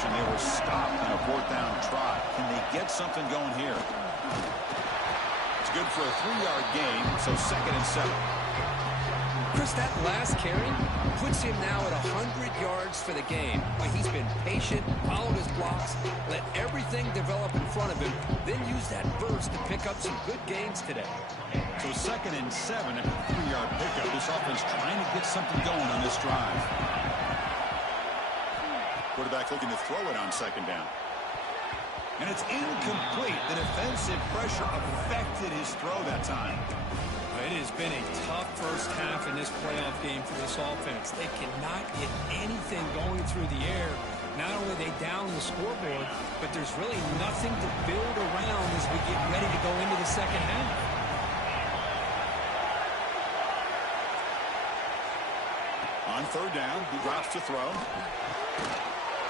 possession. They were stopped on a 4th down try. Can they get something going here? It's good for a 3-yard gain, so 2nd and 7. Chris, that last carry puts him now at 100 yards for the game. He's been patient, followed his blocks, let everything develop in front of him, then use that burst to pick up some good gains today. So 2nd and 7 at a 3-yard pickup. This offense trying to get something going on this drive. Quarterback looking to throw it on 2nd down. And it's incomplete. The defensive pressure affected his throw that time. It has been a tough first half in this playoff game for this offense. They cannot get anything going through the air. Not only are they down the scoreboard, but there's really nothing to build around as we get ready to go into the second half. On 3rd down, he drops to throw.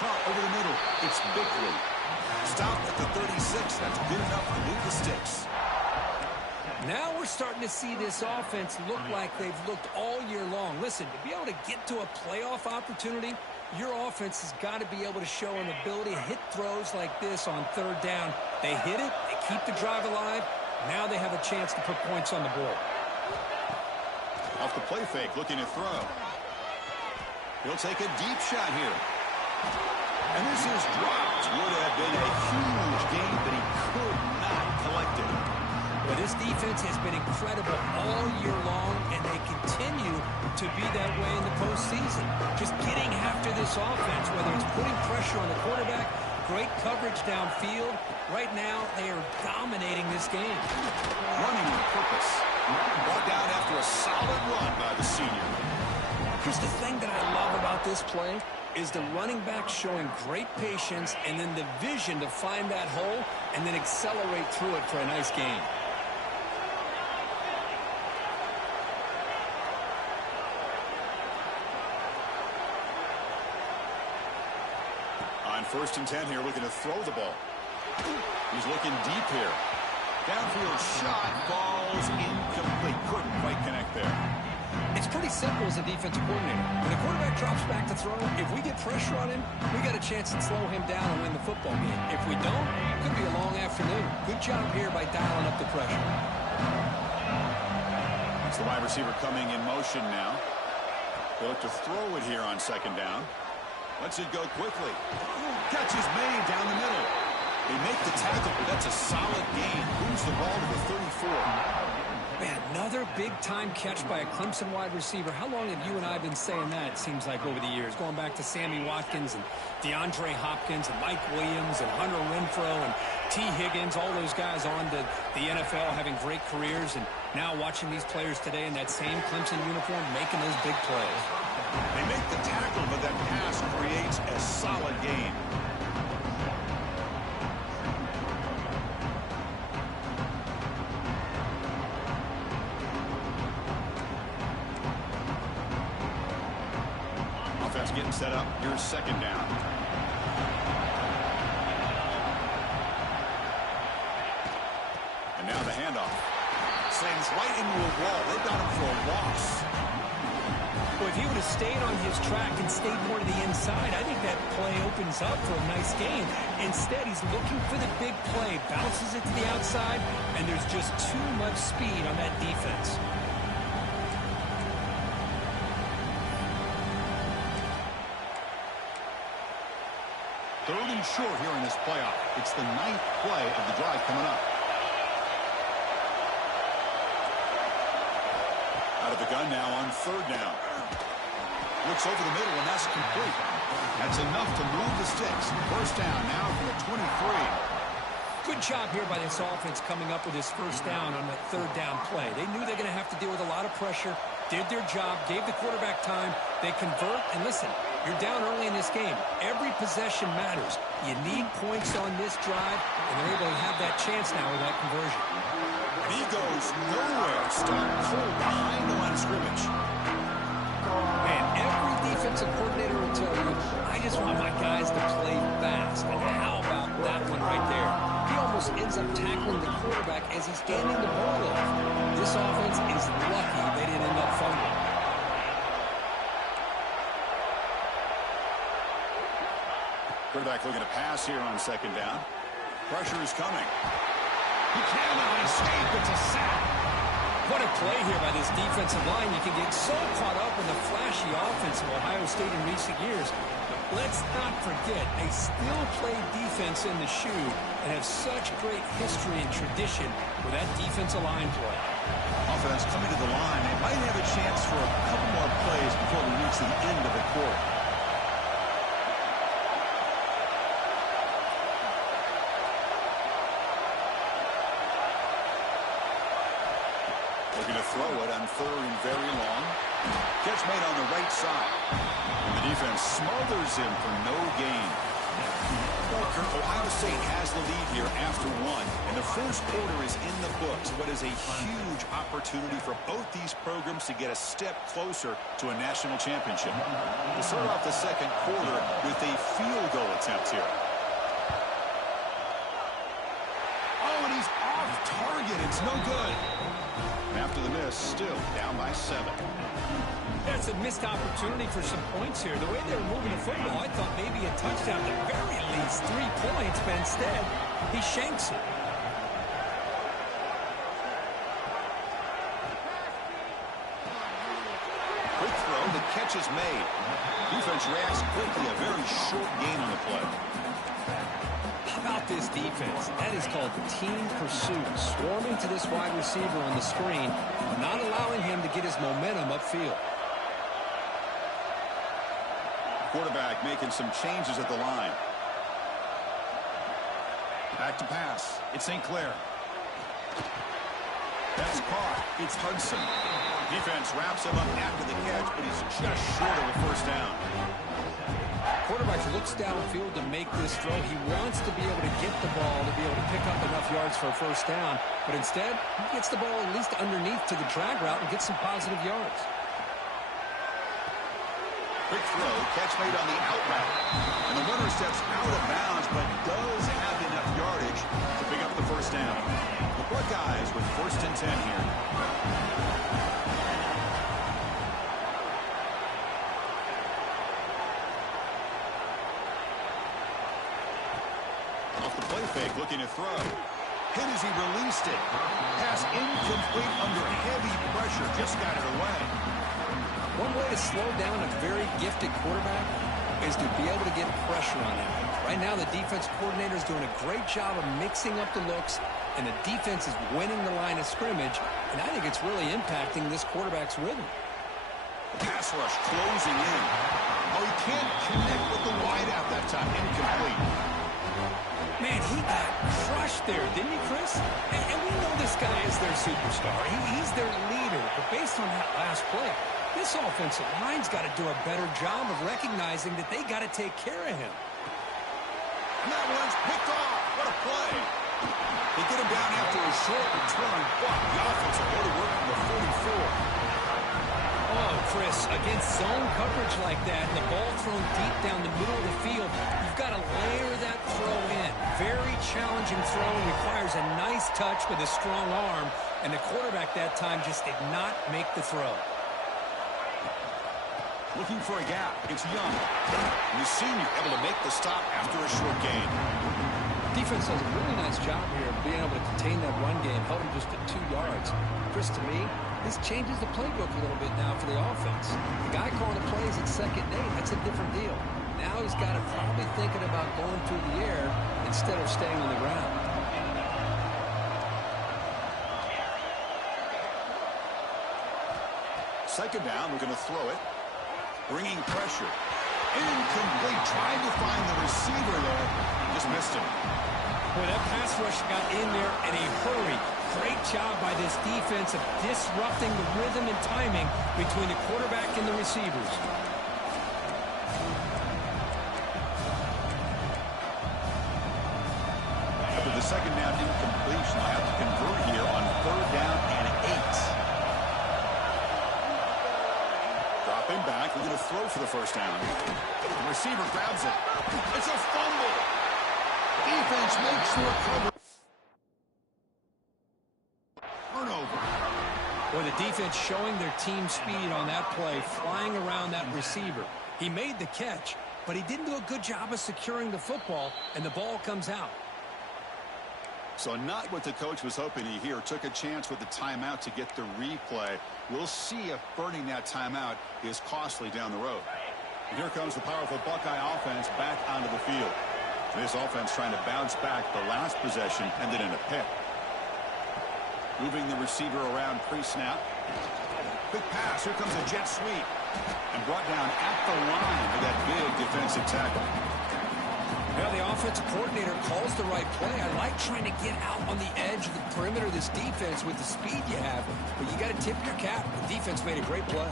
Caught over the middle. It's Bickley. Stopped at the 36. That's good enough to move the sticks. Now we're starting to see this offense look like they've looked all year long. Listen, to be able to get to a playoff opportunity, your offense has got to be able to show an ability to hit throws like this on 3rd down. They hit it, they keep the drive alive. Now they have a chance to put points on the board. Off the play fake, looking to throw. He'll take a deep shot here. And this is dropped. Would have been a huge gain, but he could not collect it. But this defense has been incredible all year long, and they continue to be that way in the postseason. Just getting after this offense, whether it's putting pressure on the quarterback, great coverage downfield. Right now, they are dominating this game. Running with purpose. Brought down after a solid run by the senior. Chris, the thing that I love about this play is the running back showing great patience and then the vision to find that hole and then accelerate through it for a nice gain. On 1st and 10 here, looking to throw the ball. He's looking deep here. Downfield shot, falls incomplete. Couldn't quite connect there. It's pretty simple as a defensive coordinator. When a quarterback drops back to throw, if we get pressure on him, we got a chance to slow him down and win the football game. If we don't, it could be a long afternoon. Good job here by dialing up the pressure. That's the wide receiver coming in motion now. They look to throw it here on 2nd down. Lets it go quickly. Catch is made down the middle. They make the tackle, but that's a solid gain. Moves the ball to the 34. Man, another big-time catch by a Clemson wide receiver. How long have you and I been saying that, it seems like, over the years? Going back to Sammy Watkins and DeAndre Hopkins and Mike Williams and Hunter Renfrow and T. Higgins, all those guys on to the NFL having great careers. And now watching these players today in that same Clemson uniform making those big plays. They make the tackle, but that pass creates a solid gain. Offense getting set up. Here's 2nd down. And now the handoff. Slams right into a wall. They've got him for a loss. Well, if he would have stayed on his track and stayed more to the inside, I think that play opens up for a nice gain. Instead, he's looking for the big play, bounces it to the outside, and there's just too much speed on that defense. Third and short here in this playoff. It's the 9th play of the drive coming up. Out of the gun now on 3rd down. Looks over the middle, and that's complete. That's enough to move the sticks. 1st down now from the 23. Good job here by this offense coming up with his 1st down on that 3rd down play. They knew they're going to have to deal with a lot of pressure, did their job, gave the quarterback time. They convert, and listen, you're down early in this game. Every possession matters. You need points on this drive, and they're able to have that chance now with that conversion. And he goes nowhere. Stuck cold behind the line of scrimmage. Man, every defensive coordinator will tell you, I just want my guys to play fast. And how about that one right there? He almost ends up tackling the quarterback as he's handing the ball off. This offense is lucky they didn't end up fumbling. Quarterback looking to pass here on second down. Pressure is coming. He cannot escape. It's a sack. What a play here by this defensive line. You can get so caught up in the flashy offense of Ohio State in recent years. But let's not forget, they still play defense in the shoe and have such great history and tradition with that defensive line play. Offense coming to the line. They might have a chance for a couple more plays before we reach the end of the quarter. Looking to throw it on third and very long. Catch made on the right side. And the defense smothers him for no gain. Walker, Ohio State has the lead here after one. And the first quarter is in the books. What is a huge opportunity for both these programs to get a step closer to a national championship. We'll start off the second quarter with a field goal attempt here. Oh, and he's off target. It's no good. After the miss, still down by 7. That's a missed opportunity for some points here. The way they were moving the football, I thought maybe a touchdown, at the very least 3 points, but instead, he shanks it. Quick throw, the catch is made. Defense reacts quickly, a very short gain on the play. How about this defense? That is called team pursuit. Swarming to this wide receiver on the screen, not allowing him to get his momentum upfield. Quarterback making some changes at the line. Back to pass. It's St. Clair. That's caught. It's Hudson. Defense wraps him up after the catch, but he's just short of a first down. Quarterback looks downfield to make this throw. He wants to be able to get the ball to be able to pick up enough yards for a first down. But instead, he gets the ball at least underneath to the drag route and gets some positive yards. Quick throw, catch made on the out route. And the runner steps out of bounds, but does have enough yardage to pick up the first down. The Buckeyes with 1st and 10 here. Off the play fake, looking to throw. Hit as he released it. Pass incomplete under heavy pressure. Just got it away. One way to slow down a very gifted quarterback is to be able to get pressure on him. Right now, the defense coordinator is doing a great job of mixing up the looks, and the defense is winning the line of scrimmage, and I think it's really impacting this quarterback's rhythm. Pass rush closing in. Oh, he can't connect with the wideout that time. Incomplete. Man, he got crushed there, didn't he, Chris? And we know this guy is their superstar. He's their leader. But based on that last play, this offensive line's got to do a better job of recognizing that they got to take care of him. And that one's picked off. What a play. They get him down after a short return, but the offense will go to work from the 44. Oh, Chris, against zone coverage like that, and the ball thrown deep down the middle of the field, you've got to layer that throw in. Very challenging throw, requires a nice touch with a strong arm, and the quarterback that time just did not make the throw. Looking for a gap. It's Young. And the senior able to make the stop after a short gain. Defense does a really nice job here of being able to contain that run game, held him just at 2 yards. Chris, to me, this changes the playbook a little bit now for the offense. The guy calling the plays at 2nd and 8, that's a different deal. Now he's got to probably thinking about going through the air instead of staying on the ground. Second down, we're going to throw it. Bringing pressure. Incomplete. Trying to find the receiver there. Just missed him. Boy, that pass rush got in there in a hurry. Great job by this defense of disrupting the rhythm and timing between the quarterback and the receivers. After the second down incompletion, they'll have to convert here on 3rd down and 8. Dropping back, we're going to throw for the first down. The receiver grabs it. It's a fumble. Defense makes the recovery. Turnover. Boy, the defense showing their team speed on that play, flying around that receiver. He made the catch, but he didn't do a good job of securing the football, and the ball comes out. So not what the coach was hoping to hear. Took a chance with the timeout to get the replay. We'll see if burning that timeout is costly down the road. And here comes the powerful Buckeye offense back onto the field. This offense trying to bounce back. The last possession ended in a pick. Moving the receiver around pre-snap. Quick pass. Here comes a jet sweep. And brought down at the line with that big defensive tackle. Well, the offensive coordinator calls the right play. I like trying to get out on the edge of the perimeter of this defense with the speed you have, but you got to tip your cap. The defense made a great play.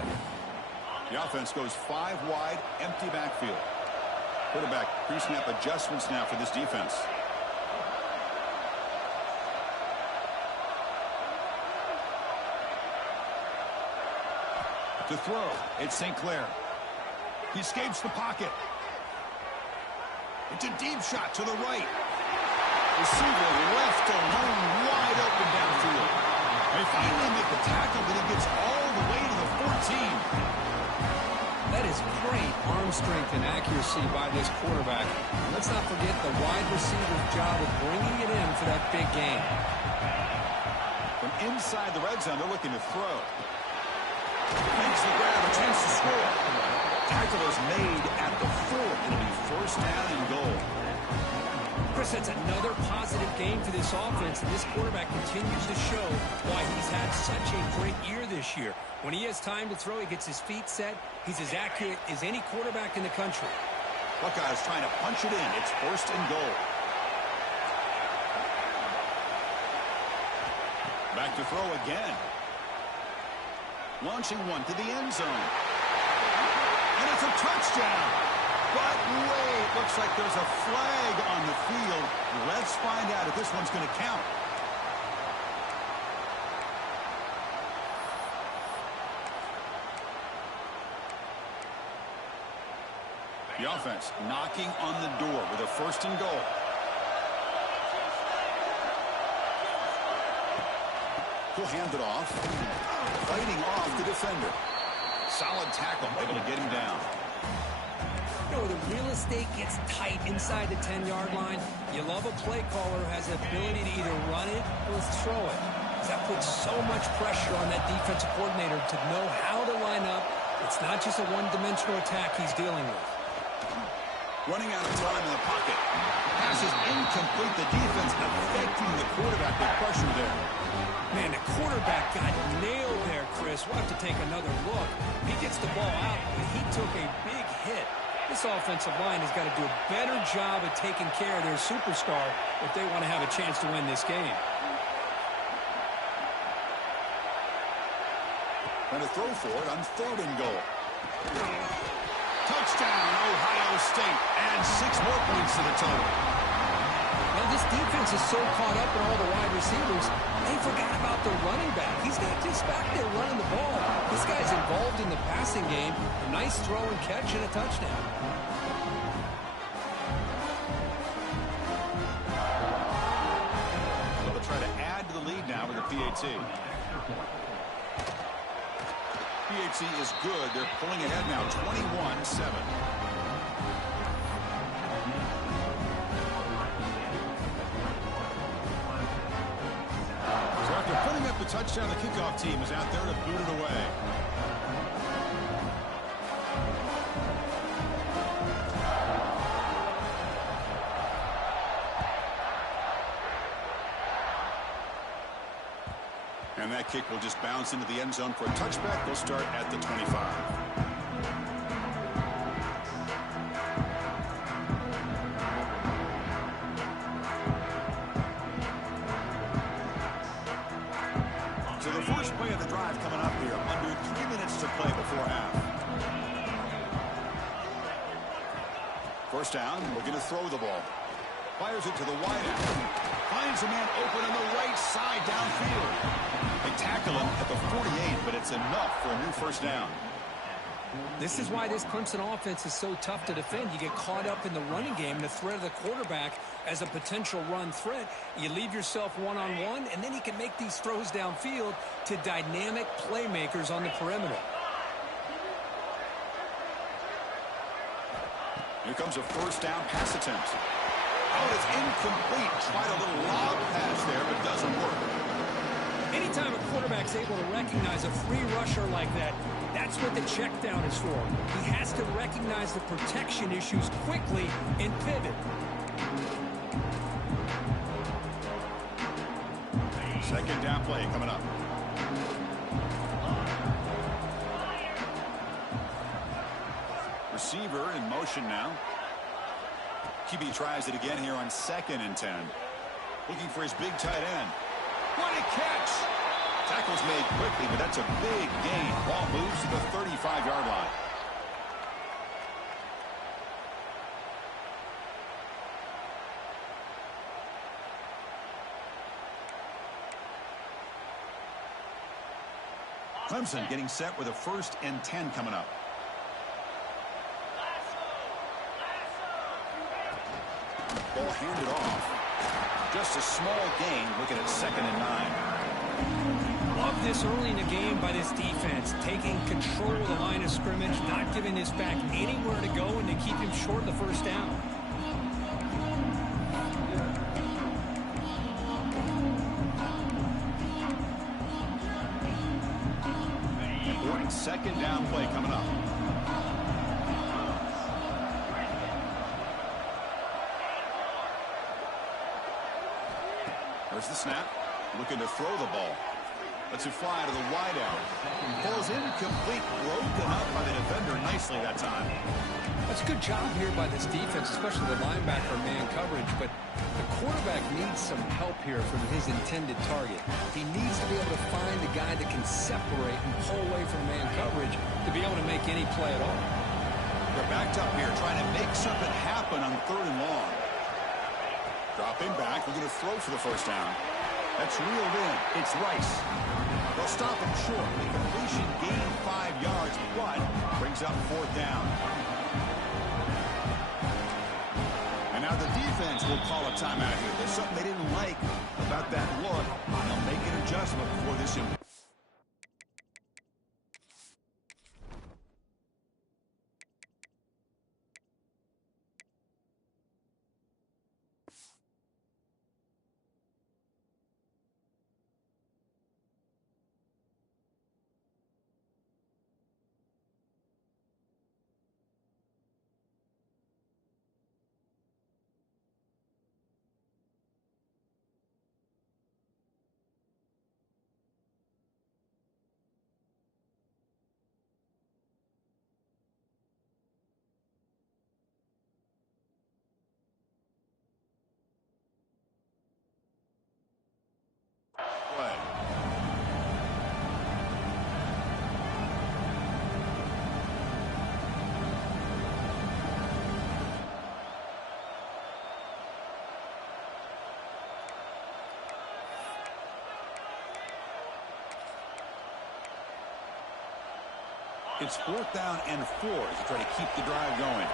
The offense goes 5 wide, empty backfield. Quarterback pre-snap adjustments now for this defense. To throw, it's St. Clair. He escapes the pocket. It's a deep shot to the right. Receiver left alone, wide open downfield. They finally make the tackle, but it gets all the way to the 14. That is great arm strength and accuracy by this quarterback. And let's not forget the wide receiver's job of bringing it in for that big game. From inside the red zone, they're looking to throw. Makes the grab, a chance to score. Tackle is made at the 4. It'll be first down and goal. Chris, that's another positive game for this offense, and this quarterback continues to show why he's had such a great year this year. When he has time to throw, he gets his feet set. He's as accurate as any quarterback in the country. Buckeyes trying to punch it in. It's first and goal. Back to throw again. Launching one to the end zone. And it's a touchdown. But wait, looks like there's a flag on the field. Let's find out if this one's going to count. The offense knocking on the door with a first and goal. He'll hand it off. Fighting off the defender. Solid tackle, able to get him down. You know, the real estate gets tight inside the 10-yard line. You love a play caller who has the ability to either run it or throw it. That puts so much pressure on that defensive coordinator to know how to line up. It's not just a one-dimensional attack he's dealing with. Running out of time in the pocket. Pass is incomplete. The defense affecting the quarterback with pressure there. Man, the quarterback got nailed there, Chris. We'll have to take another look. He gets the ball out, but he took a big hit. This offensive line has got to do a better job of taking care of their superstar if they want to have a chance to win this game. And a throw for it on third and goal. Touchdown, Ohio State. And 6 more points to the total. Now, this defense is so caught up in all the wide receivers, they forgot about the running back. He's not just back there running the ball. This guy's involved in the passing game. A nice throw and catch and a touchdown. So they'll try to add to the lead now with the PAT. PAT is good. They're pulling ahead now, 21-7. So after putting up the touchdown, the kickoff team is out there to boot it away. And that kick will just bounce into the end zone for a touchback. They'll start at the 25. So the first play of the drive coming up here. Under 3 minutes to play before half. First down, looking to throw the ball. Fires it to the wideout. Finds a man open on the right side downfield. They tackle him at the 48, but it's enough for a new first down. This is why this Clemson offense is so tough to defend. You get caught up in the running game, the threat of the quarterback as a potential run threat. You leave yourself one-on-one, and then you can make these throws downfield to dynamic playmakers on the perimeter. Here comes a first down pass attempt. Oh, it's incomplete. Tried a little lob pass there, but doesn't work. Anytime a quarterback's able to recognize a free rusher like that, that's what the check down is for. He has to recognize the protection issues quickly and pivot. Second down play coming up. Receiver in motion now. QB tries it again here on 2nd and 10. Looking for his big tight end. What a catch! Tackle's made quickly, but that's a big gain. Ball moves to the 35-yard line. Clemson getting set with a 1st and 10 coming up. Ball handed off. Just a small gain, looking at 2nd and 9. Love this early in the game by this defense, taking control of the line of scrimmage, not giving this back anywhere to go, and to keep him short of the first down. Important 2nd down play coming up. There's the snap. Looking to throw the ball. Lets it fly to the wideout. Ball's incomplete. Broken up by the defender nicely that time. That's a good job here by this defense, especially the linebacker man coverage. But the quarterback needs some help here from his intended target. He needs to be able to find the guy that can separate and pull away from man coverage to be able to make any play at all. They're backed up here trying to make something happen on 3rd and long. Dropping back, we're going to throw for the first down. That's reeled in. It's Rice. They'll stop him short. The completion gained 5 yards, but brings up 4th down. And now the defense will call a timeout here. There's something they didn't like about that look. They'll make an adjustment before this. Play. It's 4th down and 4 as they try to keep the drive going.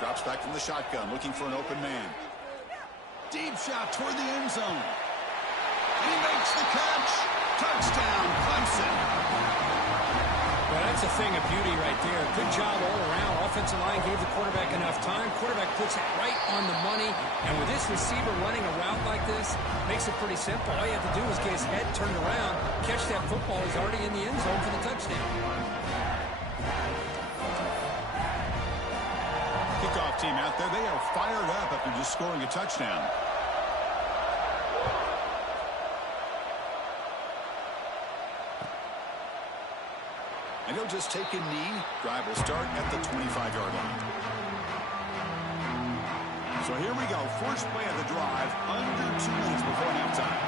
Drops back from the shotgun, looking for an open man. Deep shot toward the end zone. And he makes the catch. Touchdown, Clemson. Well, that's a thing of beauty right there. Good job all around. Offensive line gave the quarterback enough time. Quarterback puts it right on the money. And with this receiver running a route like this, makes it pretty simple. All you have to do is get his head turned around, catch that football. He's already in the end zone for the touchdown. Kickoff team out there. They are fired up after just scoring a touchdown. And he'll just take a knee. Drive will start at the 25-yard line. So here we go. First play of the drive under 2 minutes before halftime.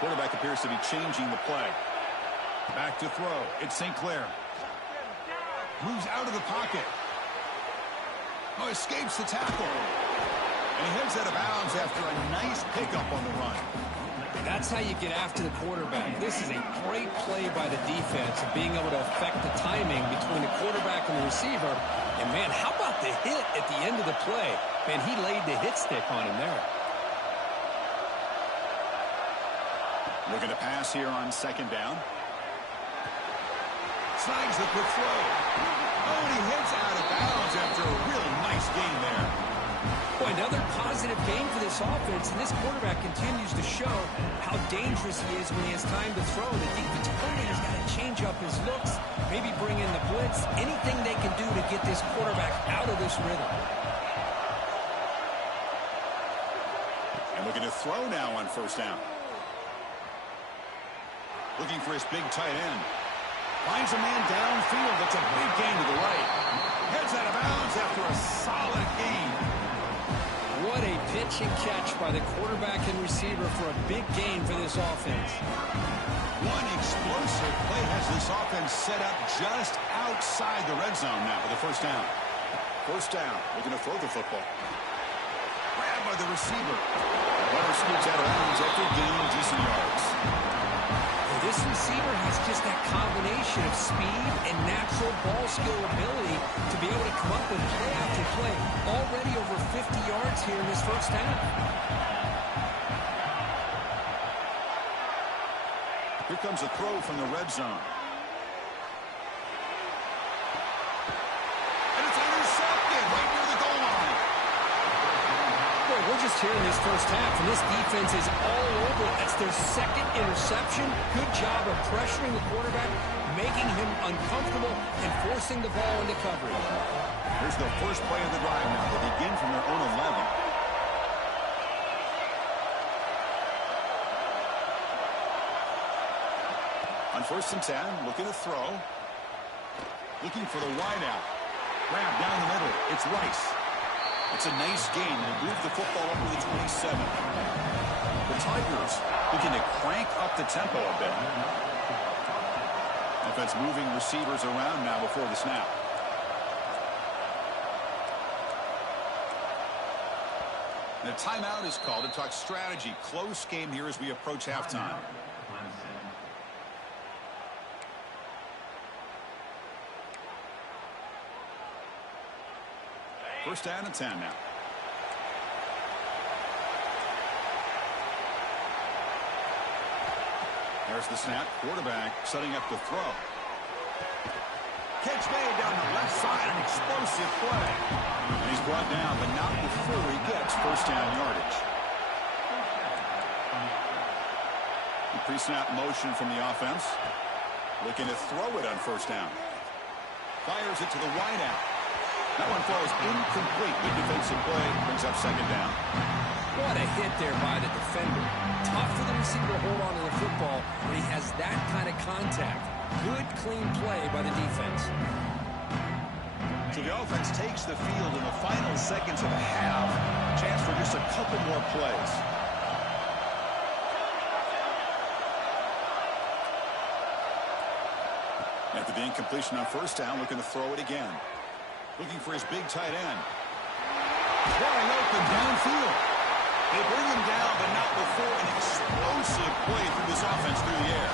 Quarterback appears to be changing the play. Back to throw. It's St. Clair. Moves out of the pocket. Oh, escapes the tackle. And he heads out of bounds after a nice pickup on the run. That's how you get after the quarterback. This is a great play by the defense of being able to affect the timing between the quarterback and the receiver. And, man, how about the hit at the end of the play? Man, he laid the hit stick on him there. Looking to pass here on second down. Snags the quick throw. Oh, and he hits out of bounds after a real nice gain there. Boy, another positive game for this offense, and this quarterback continues to show how dangerous he is when he has time to throw. The defensive coordinator's got to change up his looks, maybe bring in the blitz, anything they can do to get this quarterback out of this rhythm. And looking to throw now on first down. Looking for his big tight end. Finds a man downfield. That's a big gain to the right. Heads out of bounds after a solid gain. What a pitch and catch by the quarterback and receiver for a big gain for this offense. One explosive play has this offense set up just outside the red zone now for the first down. First down. Looking to throw the football. Grabbed by the receiver. Runner scoots out of bounds after gaining decent yards. This receiver has just that combination of speed and natural ball skill ability to be able to come up with play after play. Already over 50 yards here in his first half. Here comes a throw from the red zone. And it's intercepted right near the goal line. Boy, we're just here in this first half, and this defense is all over. That's their second interception. Good job of pressuring the quarterback, making him uncomfortable, and forcing the ball into coverage. Here's the first play of the drive now. They begin from their own 11. On first and 10, looking to throw. Looking for the wideout. Grab down the middle. It's Rice. It's a nice gain. They move the football up to the 27. The Tigers looking to crank up the tempo a bit. Offense moving receivers around now before the snap. The timeout is called to talk strategy. Close game here as we approach halftime. First down and 10 now. There's the snap. Quarterback setting up the throw. Catch made down the left side. An explosive play. And he's brought down, but not before he gets first down yardage. The pre-snap motion from the offense. Looking to throw it on first down. Fires it to the wideout. That one falls incomplete. Good defensive play. Brings up second down. What a hit there by the defender. Tough for the receiver to hold on to the football when he has that kind of contact. Good, clean play by the defense. So the offense takes the field in the final seconds of a half. Chance for just a couple more plays. After the incompletion on first down, looking to throw it again. Looking for his big tight end. Wide open downfield. They bring him down, but not before an explosive play through this offense through the air.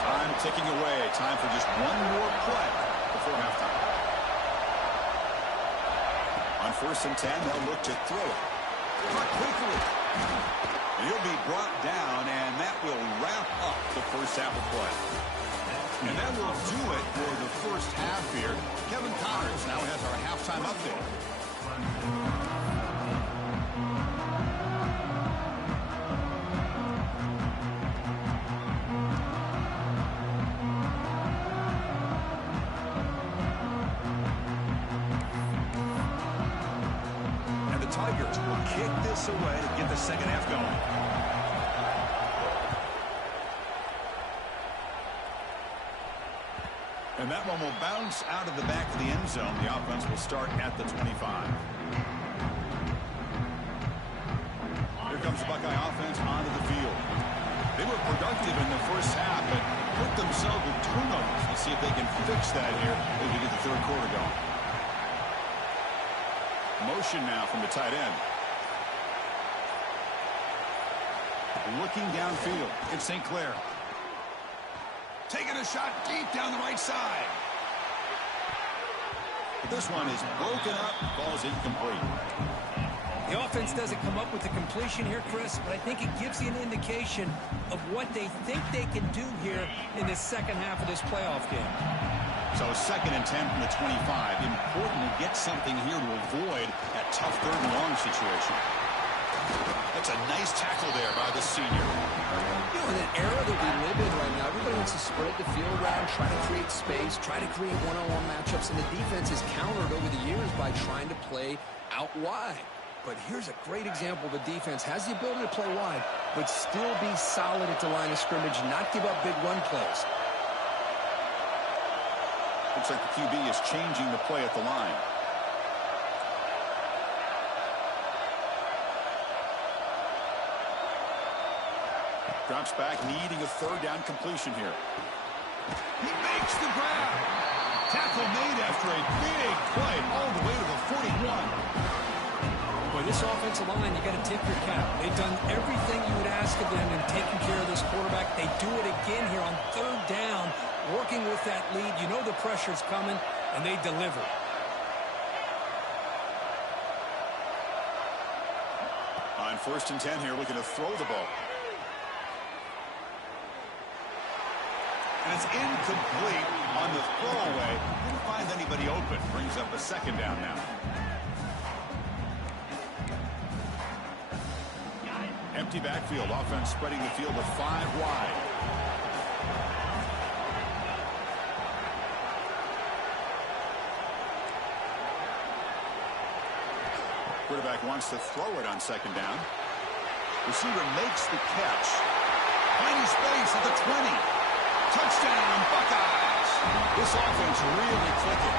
Time ticking away. Time for just one more play before halftime. On first and 10, they'll look to throw it. Cut quickly. And he'll be brought down, and that will wrap up the first half of play. And that will do it for the first half here. Kevin Connors now has our halftime update. And the Tigers will kick this away to get the second half going. And that one will bounce out of the back of the end zone. The offense will start at the 25. Here comes the Buckeye offense onto the field. They were productive in the first half, but put themselves with turnovers. Let's see if they can fix that here as we get the third quarter going. Motion now from the tight end. Looking downfield. It's St. Clair. Taking a shot deep down the right side. But this one is broken up. Ball is incomplete. The offense doesn't come up with the completion here, Chris, but I think it gives you an indication of what they think they can do here in the second half of this playoff game. So 2nd and 10 from the 25. Important to get something here to avoid that tough 3rd and long situation. That's a nice tackle there by the senior. You know, in an era that we live in right now, everybody wants to spread the field around, try to create space, try to create one-on-one matchups, and the defense is countered over the years by trying to play out wide. But here's a great example of a defense has the ability to play wide, but still be solid at the line of scrimmage, not give up big run plays. Looks like the QB is changing the play at the line. Drops back, needing a 3rd down completion here. He makes the grab. Tackle made after a big play all the way to the 41. Boy, this offensive line, you got to tip your cap. They've done everything you would ask of them in taking care of this quarterback. They do it again here on 3rd down, working with that lead. You know the pressure's coming, and they deliver. On 1st and 10 here, looking to throw the ball. And it's incomplete on the throwaway. Didn't find anybody open. Brings up a 2nd down now. Empty backfield. Offense spreading the field with 5 wide. Quarterback wants to throw it on 2nd down. Receiver makes the catch. Finding space at the 20. Touchdown, Buckeyes! This offense really clicking.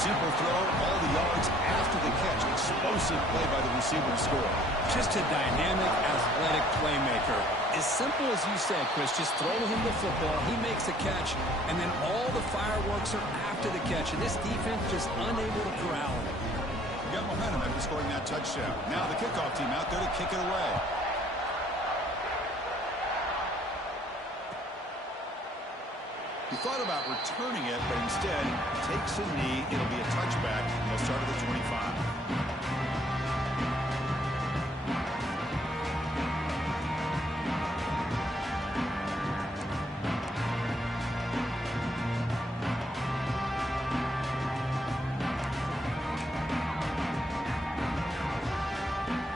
Simple throw, all the yards after the catch. Explosive play by the receiver to score. Just a dynamic, athletic playmaker. As simple as you said, Chris, just throw him the football, he makes the catch, and then all the fireworks are after the catch. And this defense just unable to corral him. Got momentum after scoring that touchdown. Now the kickoff team out there to kick it away. He thought about returning it, but instead takes a knee. It'll be a touchback. They'll start at the 25.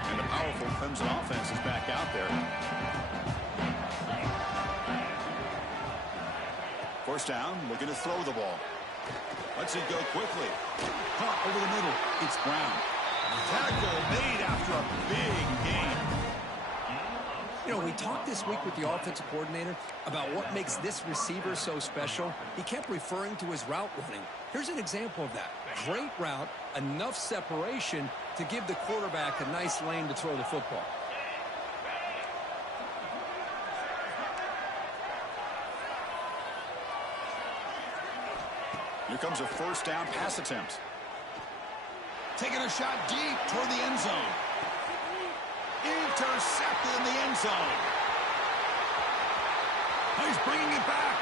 And the powerful Clemson offense is back out there. 1st down, looking to throw the ball. Lets it go quickly. Caught over the middle. It's Brown. Tackle made after a big gain. You know, we talked this week with the offensive coordinator about what makes this receiver so special. He kept referring to his route running. Here's an example of that. Great route, enough separation to give the quarterback a nice lane to throw the football. Here comes a 1st down pass attempt. Taking a shot deep toward the end zone. Intercepted in the end zone. He's bringing it back.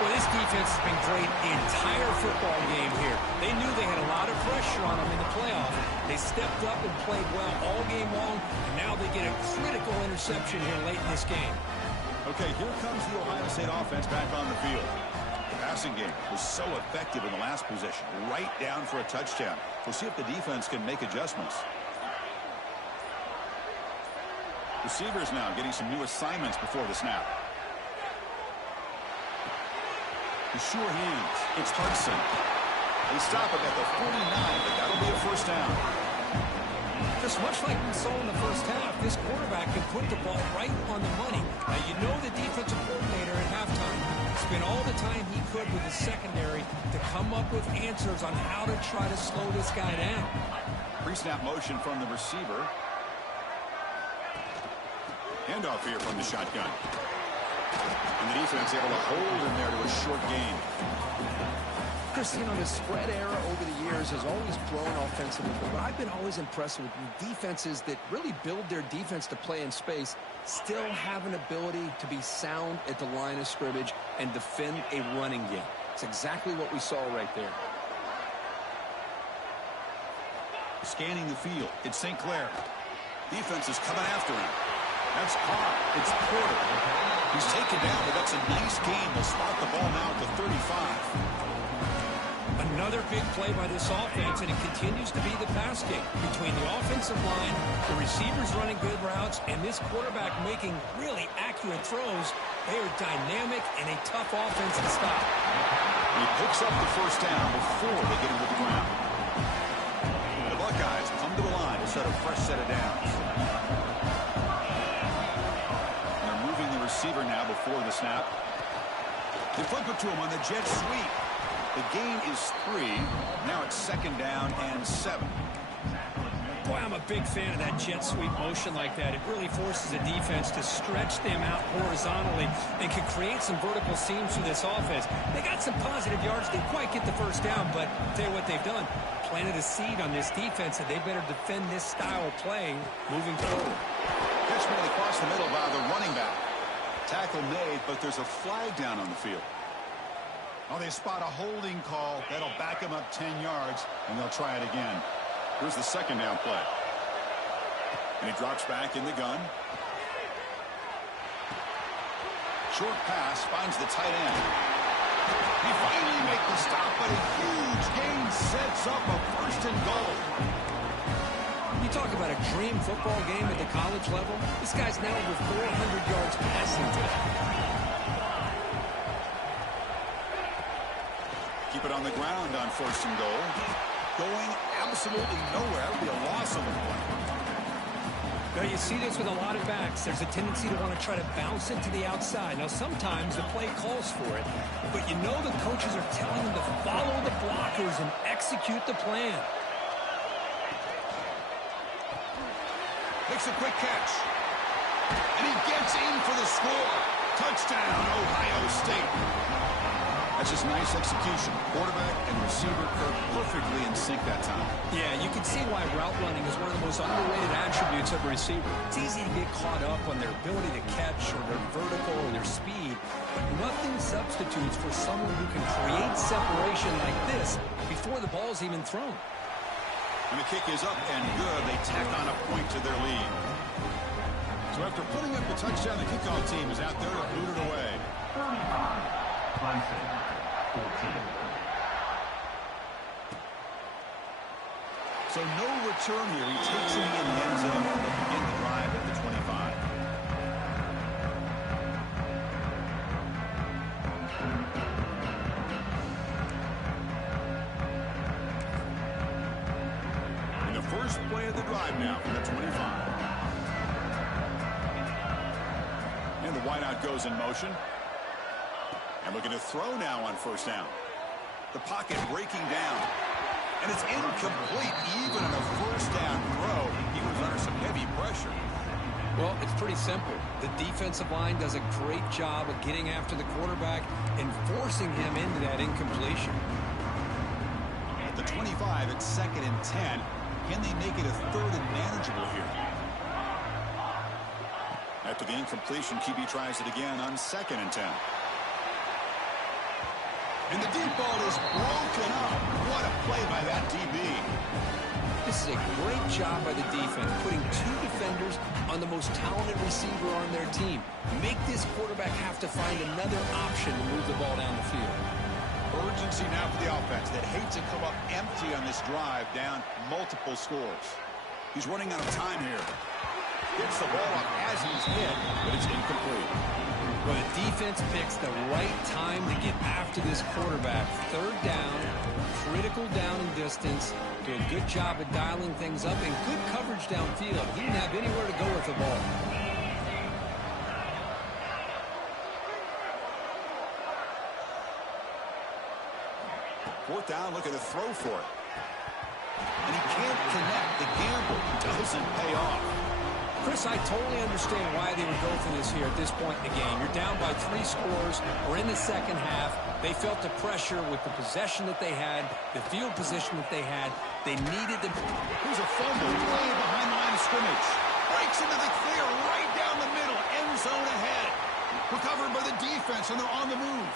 Well, this defense has been great the entire football game here. They knew they had a lot of pressure on them in the playoff. They stepped up and played well all game long, and now they get a critical interception here late in this game. Okay, here comes the Ohio State offense back on the field. The passing game was so effective in the last possession, right down for a touchdown. We'll see if the defense can make adjustments. Receivers now getting some new assignments before the snap. The sure hands. It's Hudson. They stop it at the 49, but that'll be a 1st down. Just much like we saw in the first half, this quarterback can put the ball right on the money. Now, you know the defensive coordinator at halftime spent all the time he could with his secondary to come up with answers on how to try to slow this guy down. Pre-snap motion from the receiver. Handoff here from the shotgun. And the defense able to hold him there to a short gain. Chris, you know, the spread era over the years has always grown offensively, but I've been always impressed with defenses that really build their defense to play in space, still have an ability to be sound at the line of scrimmage and defend a running game. It's exactly what we saw right there. Scanning the field. It's St. Clair. Defense is coming after him. That's caught. It's Porter. He's taken down, but that's a nice gain. They'll spot the ball now at the 35. Another big play by this offense, and it continues to be the pass game. Between the offensive line, the receivers running good routes, and this quarterback making really accurate throws, they are dynamic and a tough offense to stop. He picks up the first down before they get him to the ground. The Buckeyes come to the line to set a fresh set of downs. They're moving the receiver now before the snap. They flip it to him on the jet sweep. The gain is 3. Now it's second down and 7. Boy, I'm a big fan of that jet sweep motion like that. It really forces a defense to stretch them out horizontally and can create some vertical seams through this offense. They got some positive yards. Didn't quite get the first down, but I'll tell you what they've done. Planted a seed on this defense, and they better defend this style of play moving forward. Pitch made across the middle by the running back. Tackle made, but there's a flag down on the field. Oh, they spot a holding call. That'll back him up 10 yards, and they'll try it again. Here's the second down play. And he drops back in the gun. Short pass finds the tight end. He finally makes the stop, but a huge gain sets up a first and goal. You talk about a dream football game at the college level. This guy's now over 400 yards passing today. Keep it on the ground on first and goal. Going absolutely nowhere. That would be a loss of a play. Now, you see this with a lot of backs. There's a tendency to want to try to bounce it to the outside. Now, sometimes the play calls for it, but you know the coaches are telling them to follow the blockers and execute the plan. Makes a quick catch. And he gets in for the score. Touchdown, Ohio State. That's just nice execution. Quarterback and receiver are perfectly in sync that time. Yeah, you can see why route running is one of the most underrated attributes of a receiver. It's easy to get caught up on their ability to catch or their vertical or their speed, but nothing substitutes for someone who can create separation like this before the ball's even thrown. And the kick is up and good. They tack on a point to their lead. So after putting up the touchdown, the kickoff team is out there to boot it away. 14. So no return here. He takes it in the end zone to begin the drive at the 25. In the first play of the drive now from the 25. And the wideout goes in motion. And looking to throw now on first down. The pocket breaking down. And it's incomplete even on a first down throw. He was under some heavy pressure. Well, it's pretty simple. The defensive line does a great job of getting after the quarterback and forcing him into that incompletion. At the 25, it's 2nd and 10. Can they make it a 3rd and manageable here? After the incompletion, QB tries it again on 2nd and 10. And the deep ball is broken up. What a play by that DB. This is a great job by the defense, putting 2 defenders on the most talented receiver on their team. Make this quarterback have to find another option to move the ball down the field. Urgency now for the offense that hates to come up empty on this drive, down multiple scores. He's running out of time here. Gets the ball up as he's hit, but it's incomplete. Well, the defense picks the right time to get after this quarterback. 3rd down, critical down and distance. Do a good job of dialing things up and good coverage downfield. He didn't have anywhere to go with the ball. Fourth down, looking to throw for it. And he can't connect. The gamble doesn't pay off. Chris, I totally understand why they would go for this here at this point in the game. You're down by 3 scores. We're in the second half. They felt the pressure with the possession that they had, the field position that they had. They needed the... Here's a fumble way behind the line of scrimmage. Breaks into the clear right down the middle. End zone ahead. Recovered by the defense, and they're on the move.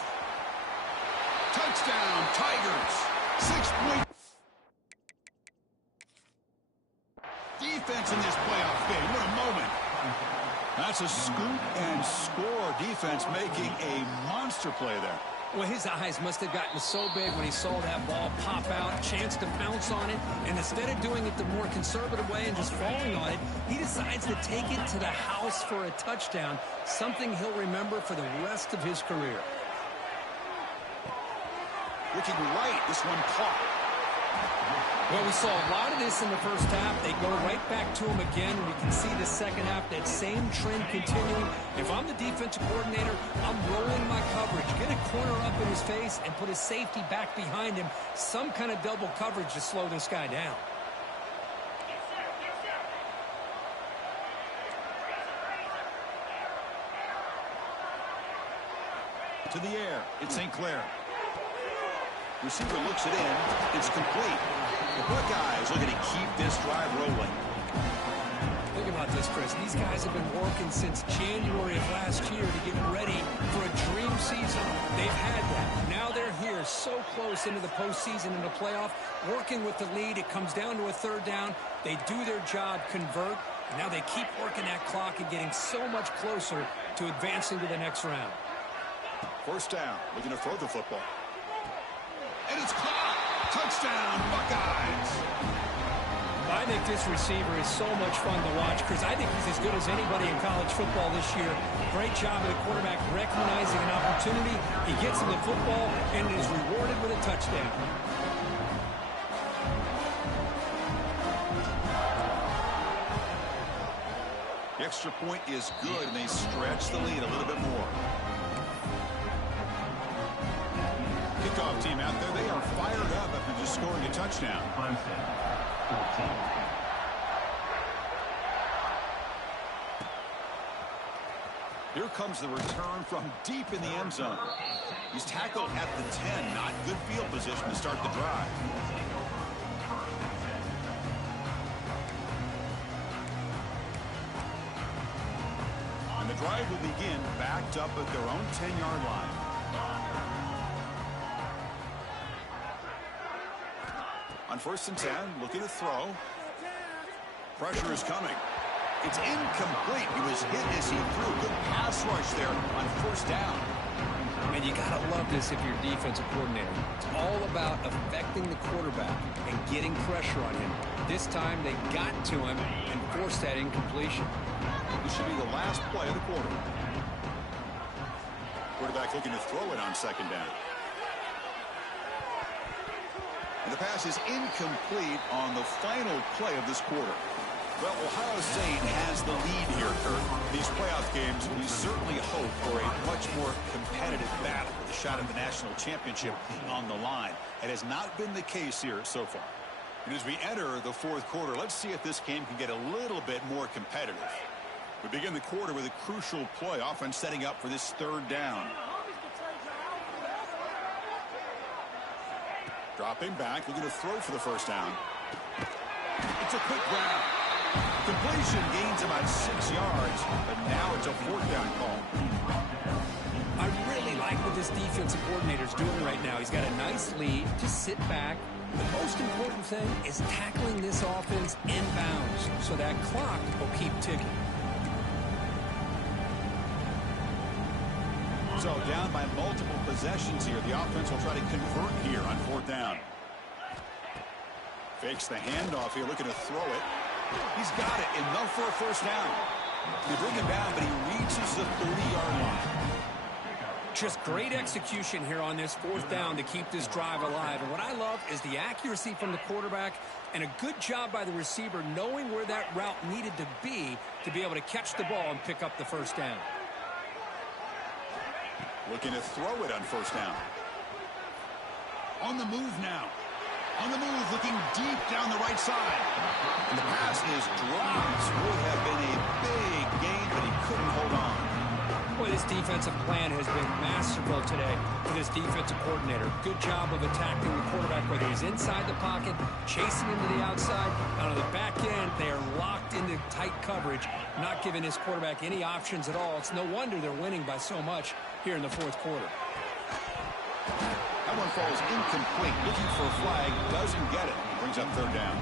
Touchdown, Tigers. 6 point... defense in this playoff game. What a moment. That's a scoop and score defense making a monster play there. Well, his eyes must have gotten so big when he saw that ball pop out, chance to pounce on it, and instead of doing it the more conservative way and just falling on it, he decides to take it to the house for a touchdown, something he'll remember for the rest of his career. Looking right, this one caught. Well, we saw a lot of this in the first half. They go right back to him again, and we can see the second half, that same trend continuing. If I'm the defensive coordinator, I'm rolling my coverage, get a corner up in his face, and put his safety back behind him. Some kind of double coverage to slow this guy down. To the air, it's St. Clair. Receiver looks it in. It's complete. The Buckeyes looking to keep this drive rolling. Think about this, Chris. These guys have been working since January of last year to get ready for a dream season. They've had that. Now they're here so close into the postseason and the playoff, working with the lead. It comes down to a third down. They do their job, convert, and now they keep working that clock and getting so much closer to advancing to the next round. First down, looking to throw the football. And it's caught. Touchdown, Buckeyes. I think this receiver is so much fun to watch, Chris. I think he's as good as anybody in college football this year. Great job of the quarterback recognizing an opportunity. He gets him the football and is rewarded with a touchdown. The extra point is good, and they stretch the lead a little bit more. Kickoff team out there, they are fired up after just scoring a touchdown. Here comes the return from deep in the end zone. He's tackled at the 10, not good field position to start the drive. And the drive will begin backed up at their own 10-yard line. On 1st and 10, looking to throw. Pressure is coming. It's incomplete. He was hit as he threw. Good pass rush there on 1st down. Man, you got to love this if you're a defensive coordinator. It's all about affecting the quarterback and getting pressure on him. This time they got to him and forced that incompletion. This should be the last play of the quarter. Quarterback looking to throw it on 2nd down. And the pass is incomplete on the final play of this quarter. Well, Ohio State has the lead here, Kurt. These playoff games, we certainly hope for a much more competitive battle with a shot at the national championship on the line. It has not been the case here so far. And as we enter the 4th quarter, let's see if this game can get a little bit more competitive. We begin the quarter with a crucial play, offense setting up for this 3rd down. Dropping back, looking to throw for the 1st down. It's a quick grab. Completion gains about 6 yards, but now it's a 4th down call. I really like what this defensive coordinator is doing right now. He's got a nice lead. Just sit back. The most important thing is tackling this offense inbounds so that clock will keep ticking. So down by multiple possessions here. The offense will try to convert here on 4th down. Fakes the handoff here, looking to throw it. He's got it, enough for a 1st down. They bring him down, but he reaches the 30-yard line. Just great execution here on this 4th down to keep this drive alive. And what I love is the accuracy from the quarterback and a good job by the receiver knowing where that route needed to be able to catch the ball and pick up the 1st down. Looking to throw it on 1st down. On the move now. On the move, looking deep down the right side. And the pass is dropped. Would have been a big gain, but he couldn't hold on. Boy, this defensive plan has been masterful today for this defensive coordinator. Good job of attacking the quarterback, whether he's inside the pocket, chasing him to the outside. Out of the back end, they are locked into tight coverage, not giving his quarterback any options at all. It's no wonder they're winning by so much here in the 4th quarter. That one falls incomplete. Looking for a flag, doesn't get it. Brings up 3rd down.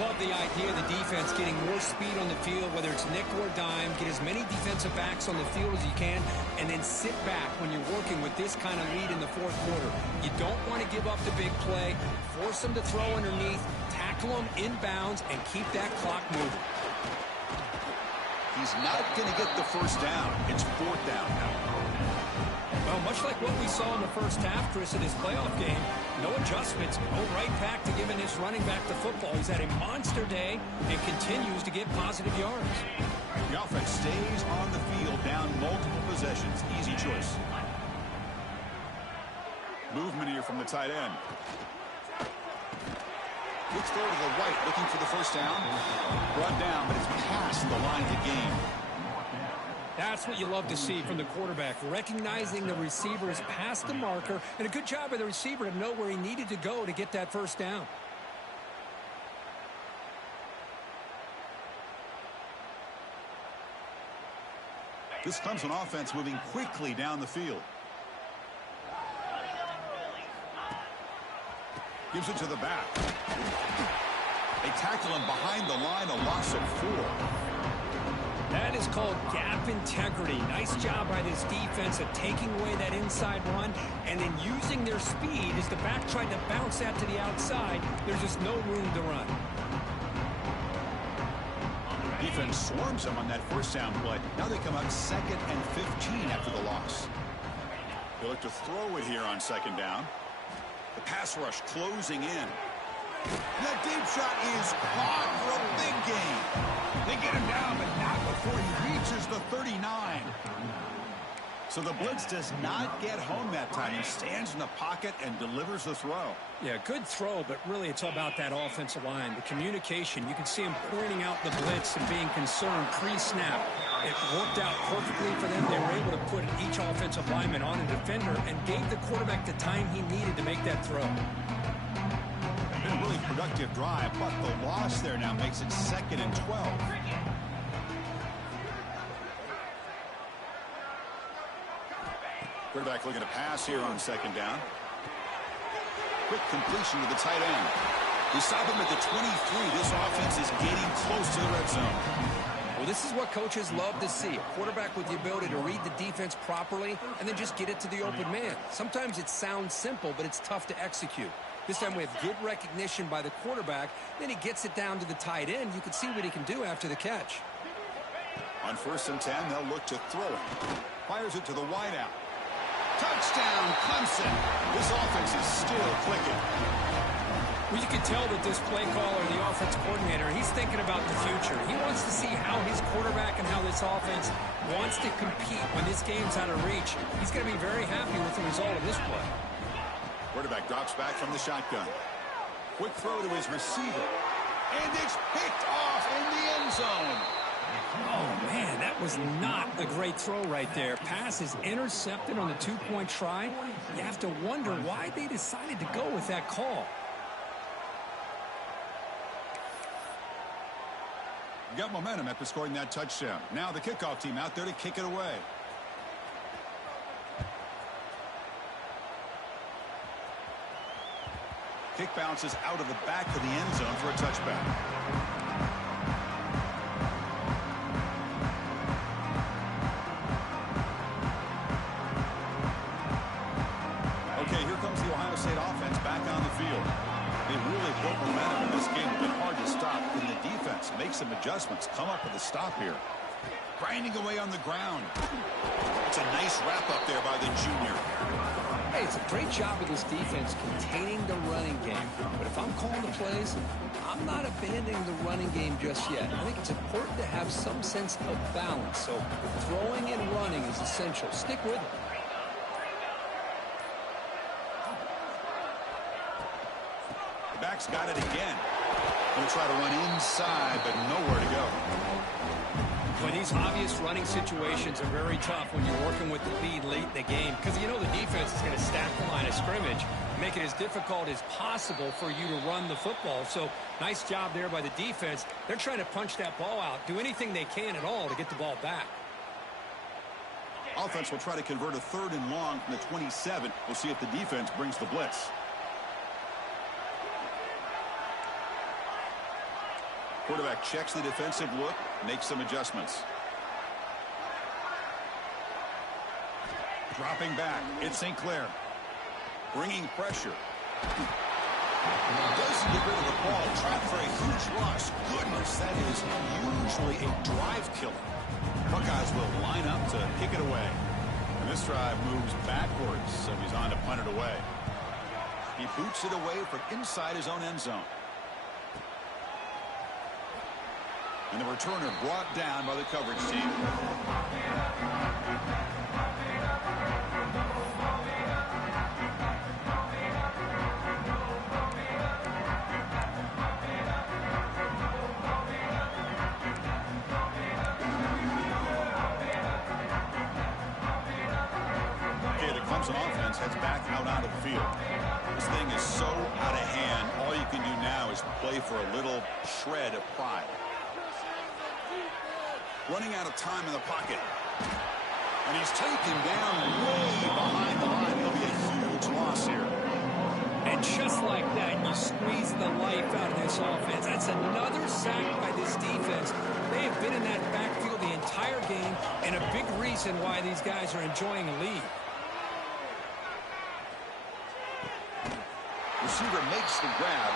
love the idea of the defense getting more speed on the field, whether it's nickel or dime, get as many defensive backs on the field as you can, and then sit back when you're working with this kind of lead in the fourth quarter. You don't want to give up the big play, force them to throw underneath, tackle them inbounds, and keep that clock moving. He's not going to get the first down. It's fourth down now. Well, much like what we saw in the first half, Chris, in this playoff game, no adjustments, go right back to giving this running back the football. He's had a monster day and continues to get positive yards. The offense stays on the field, down multiple possessions. Easy choice. Movement here from the tight end. Looks throw to the right, looking for the first down. Brought down, but it's past the line to gain. That's what you love to see from the quarterback, recognizing the receiver is past the marker, and a good job by the receiver to know where he needed to go to get that first down. This Clemson offense moving quickly down the field. Gives it to the back. They tackle him behind the line, a loss of 4. That is called gap integrity. Nice job by this defense of taking away that inside run and then using their speed as the back tried to bounce that to the outside. There's just no room to run. Defense swarms him on that first down play. Now they come up 2nd and 15 after the loss. They look to throw it here on 2nd down. The pass rush closing in. That deep shot is caught for a big gain. They get him down, but not before he reaches the 39. So the blitz does not get home that time. He stands in the pocket and delivers the throw. Yeah, good throw, but really it's all about that offensive line. The communication, you can see him pointing out the blitz and being concerned pre-snap. It worked out perfectly for them. They were able to put each offensive lineman on a defender and gave the quarterback the time he needed to make that throw. Been a really productive drive, but the loss there now makes it 2nd and 12. Quarterback looking to pass here on 2nd down. Quick completion to the tight end. They stop him at the 23. This offense is getting close to the red zone. Well, this is what coaches love to see. A quarterback with the ability to read the defense properly and then just get it to the open man. Sometimes it sounds simple, but it's tough to execute. This time we have good recognition by the quarterback. Then he gets it down to the tight end. You can see what he can do after the catch. On 1st and 10, they'll look to throw it. Fires it to the wideout. Touchdown, Clemson. This offense is still clicking. Well, you can tell that this play caller, the offense coordinator, he's thinking about the future. He wants to see how his quarterback and how this offense wants to compete when this game's out of reach. He's going to be very happy with the result of this play. Quarterback drops back from the shotgun. Quick throw to his receiver. And it's picked off in the end zone. Oh, man, that was not a great throw right there. Pass is intercepted on the 2-point try. You have to wonder why they decided to go with that call. Got momentum after scoring that touchdown. Now the kickoff team out there to kick it away. Kick bounces out of the back of the end zone for a touchback. Okay, here comes the Ohio State offense back on the field. They really built momentum in this game. It's been hard to stop. And the defense makes some adjustments. Come up with a stop here. Grinding away on the ground. It's a nice wrap up there by the junior. Hey, it's a great job of this defense containing the running game. But if I'm calling the plays, I'm not abandoning the running game just yet. I think it's important to have some sense of balance. So throwing and running is essential. Stick with it. Back's got it again. Going to try to run inside, but nowhere to go. But these obvious running situations are very tough when you're working with the lead late in the game because you know the defense is going to stack the line of scrimmage, make it as difficult as possible for you to run the football. So nice job there by the defense. They're trying to punch that ball out, do anything they can at all to get the ball back. Offense will try to convert a 3rd and long from the 27. We'll see if the defense brings the blitz. Quarterback checks the defensive look, makes some adjustments. Dropping back, it's St. Clair. Bringing pressure. Doesn't get rid of the ball. Trapped for a huge loss. Goodness, that is usually a drive killer. Buckeyes will line up to kick it away. And this drive moves backwards, so he's on to punt it away. He boots it away from inside his own end zone. And the returner brought down by the coverage team. Okay, the Clemson offense heads back out onto the field. This thing is so out of hand, all you can do now is play for a little shred of pride. Running out of time in the pocket. And he's taken down way behind the line. It'll be a huge loss here. And just like that, you squeeze the life out of this offense. That's another sack by this defense. They have been in that backfield the entire game, and a big reason why these guys are enjoying a lead. Receiver makes the grab.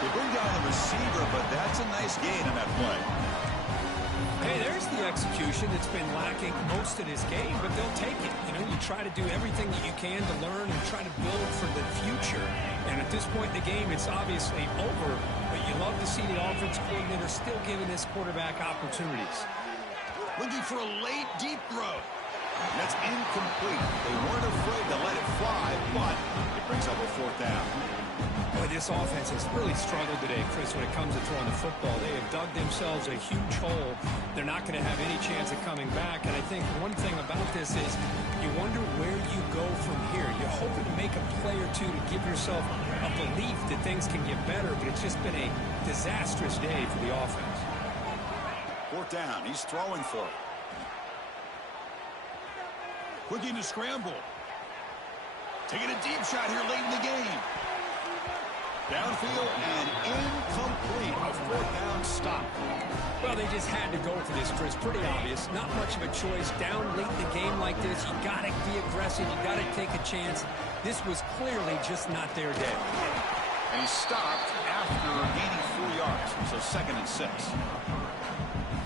They bring down the receiver, but that's a nice gain in that play. Hey, there's the execution that's been lacking most of this game, but they'll take it. You know, you try to do everything that you can to learn and try to build for the future. And at this point in the game, it's obviously over, but you love to see the offense coordinator still giving this quarterback opportunities. Looking for a late, deep throw. That's incomplete. They weren't afraid to let it fly, but it brings up a fourth down. Boy, this offense has really struggled today, Chris, when it comes to throwing the football. They have dug themselves a huge hole. They're not going to have any chance of coming back. And I think one thing about this is you wonder where you go from here. You're hoping to make a play or two to give yourself a belief that things can get better, but it's just been a disastrous day for the offense. Fourth down. He's throwing for it. Looking to scramble. Taking a deep shot here late in the game. Downfield and incomplete. A fourth down stop. Well, they just had to go for this, Chris. Pretty obvious. Not much of a choice. Down late in the game like this, you got to be aggressive. You got to take a chance. This was clearly just not their day. And he stopped after gaining 4 yards. So 2nd and 6.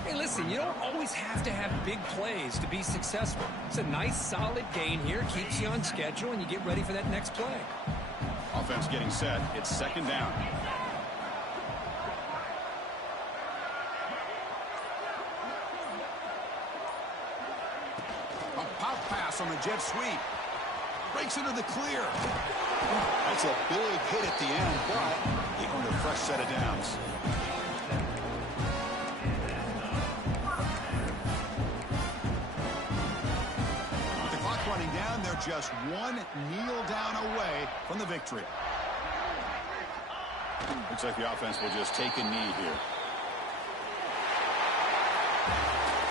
Hey, listen, you don't always have to have big plays to be successful. It's a nice, solid gain here. Keeps you on schedule, and you get ready for that next play. Offense getting set. It's 2nd down. A pop pass on the jet sweep. Breaks into the clear. That's a big hit at the end, but he earned a fresh set of downs. Running down, they're just one kneel down away from the victory. Looks like the offense will just take a knee here.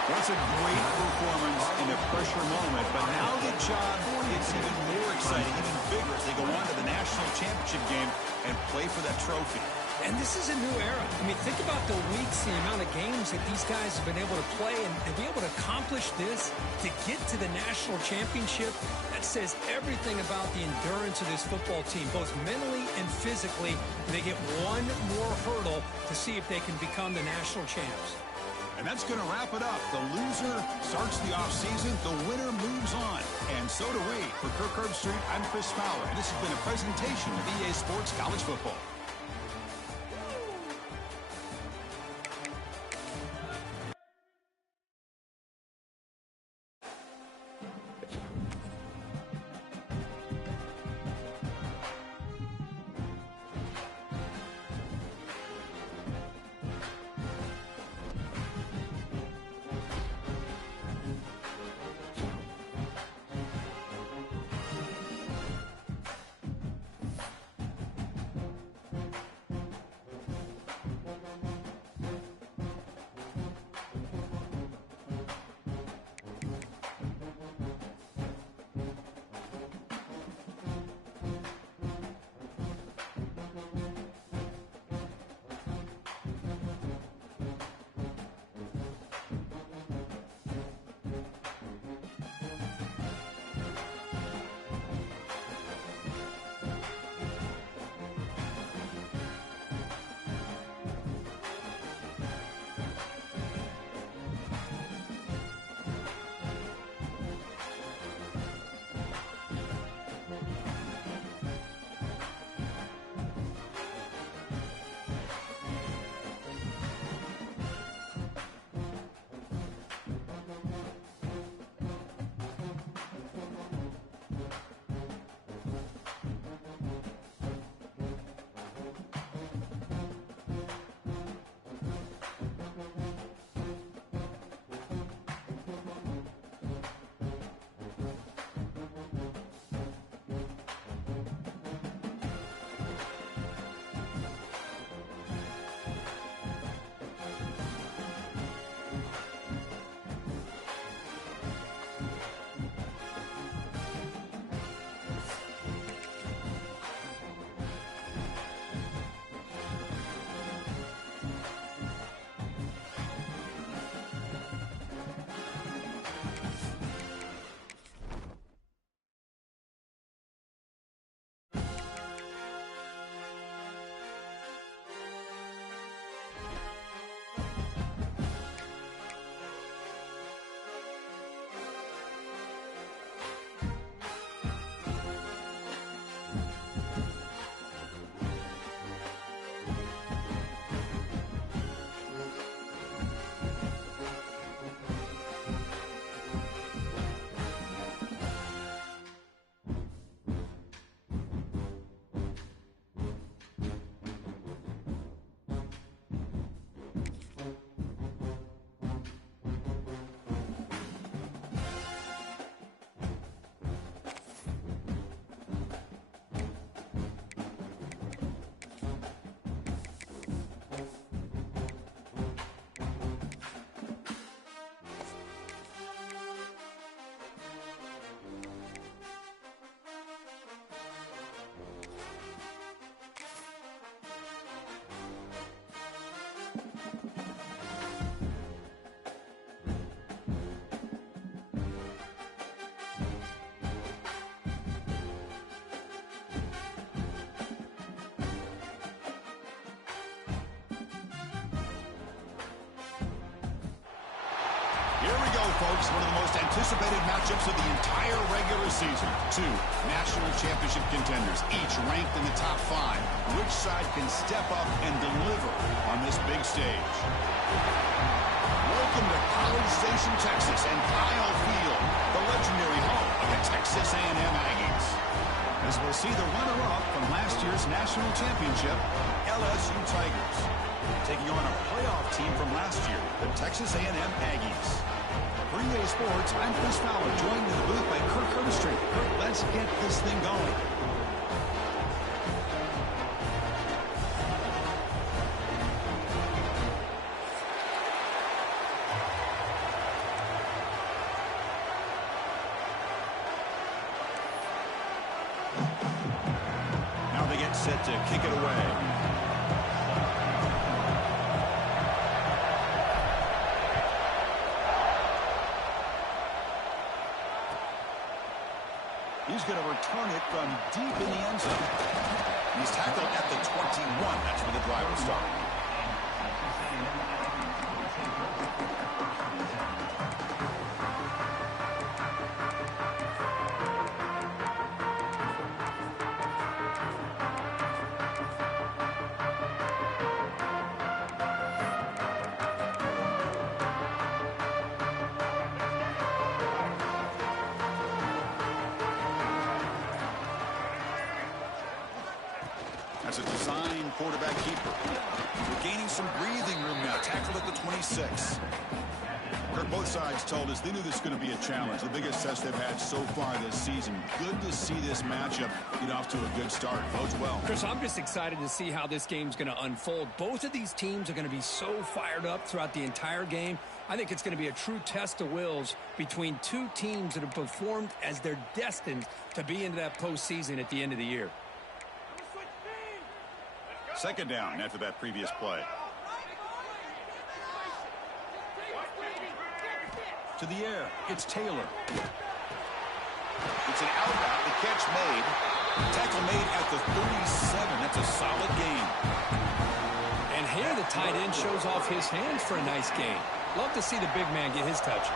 That's a great performance in a pressure moment, but now the job gets even more exciting, even bigger as they go on to the national championship game and play for that trophy. And this is a new era. I mean, think about the weeks, the amount of games that these guys have been able to play, and to be able to accomplish this, to get to the national championship, that says everything about the endurance of this football team, both mentally and physically. They get one more hurdle to see if they can become the national champs. And that's going to wrap it up. The loser starts the offseason. The winner moves on. And so do we. For Kirk Herbstreit, I'm Chris Fowler. And this has been a presentation of EA Sports College Football. go, folks. One of the most anticipated matchups of the entire regular season. Two national championship contenders, each ranked in the top 5. Which side can step up and deliver on this big stage? Welcome to College Station, Texas, and Kyle Field, the legendary home of the Texas A&M Aggies. As we'll see the runner-up from last year's national championship, LSU Tigers, taking on a playoff team from last year, the Texas A&M Aggies. For EA Sports, I'm Chris Fowler, joined in the booth by Kirk Herbstreit. Kirk, let's get this thing going. Now they get set to kick it away. He's going to return it from deep in the end zone. He's tackled at the 21. That's where the drive will start. That's a design quarterback keeper. We're gaining some breathing room now. Tackled at the 26. Kirk, both sides told us they knew this was going to be a challenge. The biggest test they've had so far this season. Good to see this matchup get off to a good start. Bodes well. Chris, I'm just excited to see how this game's going to unfold. Both of these teams are going to be so fired up throughout the entire game. I think it's going to be a true test of wills between two teams that have performed as they're destined to be into that postseason at the end of the year. Second down after that previous play. To the air, it's Taylor. It's an out route, the catch made. Tackle made at the 37. That's a solid gain. And here the tight end shows off his hands for a nice gain. Love to see the big man get his touches.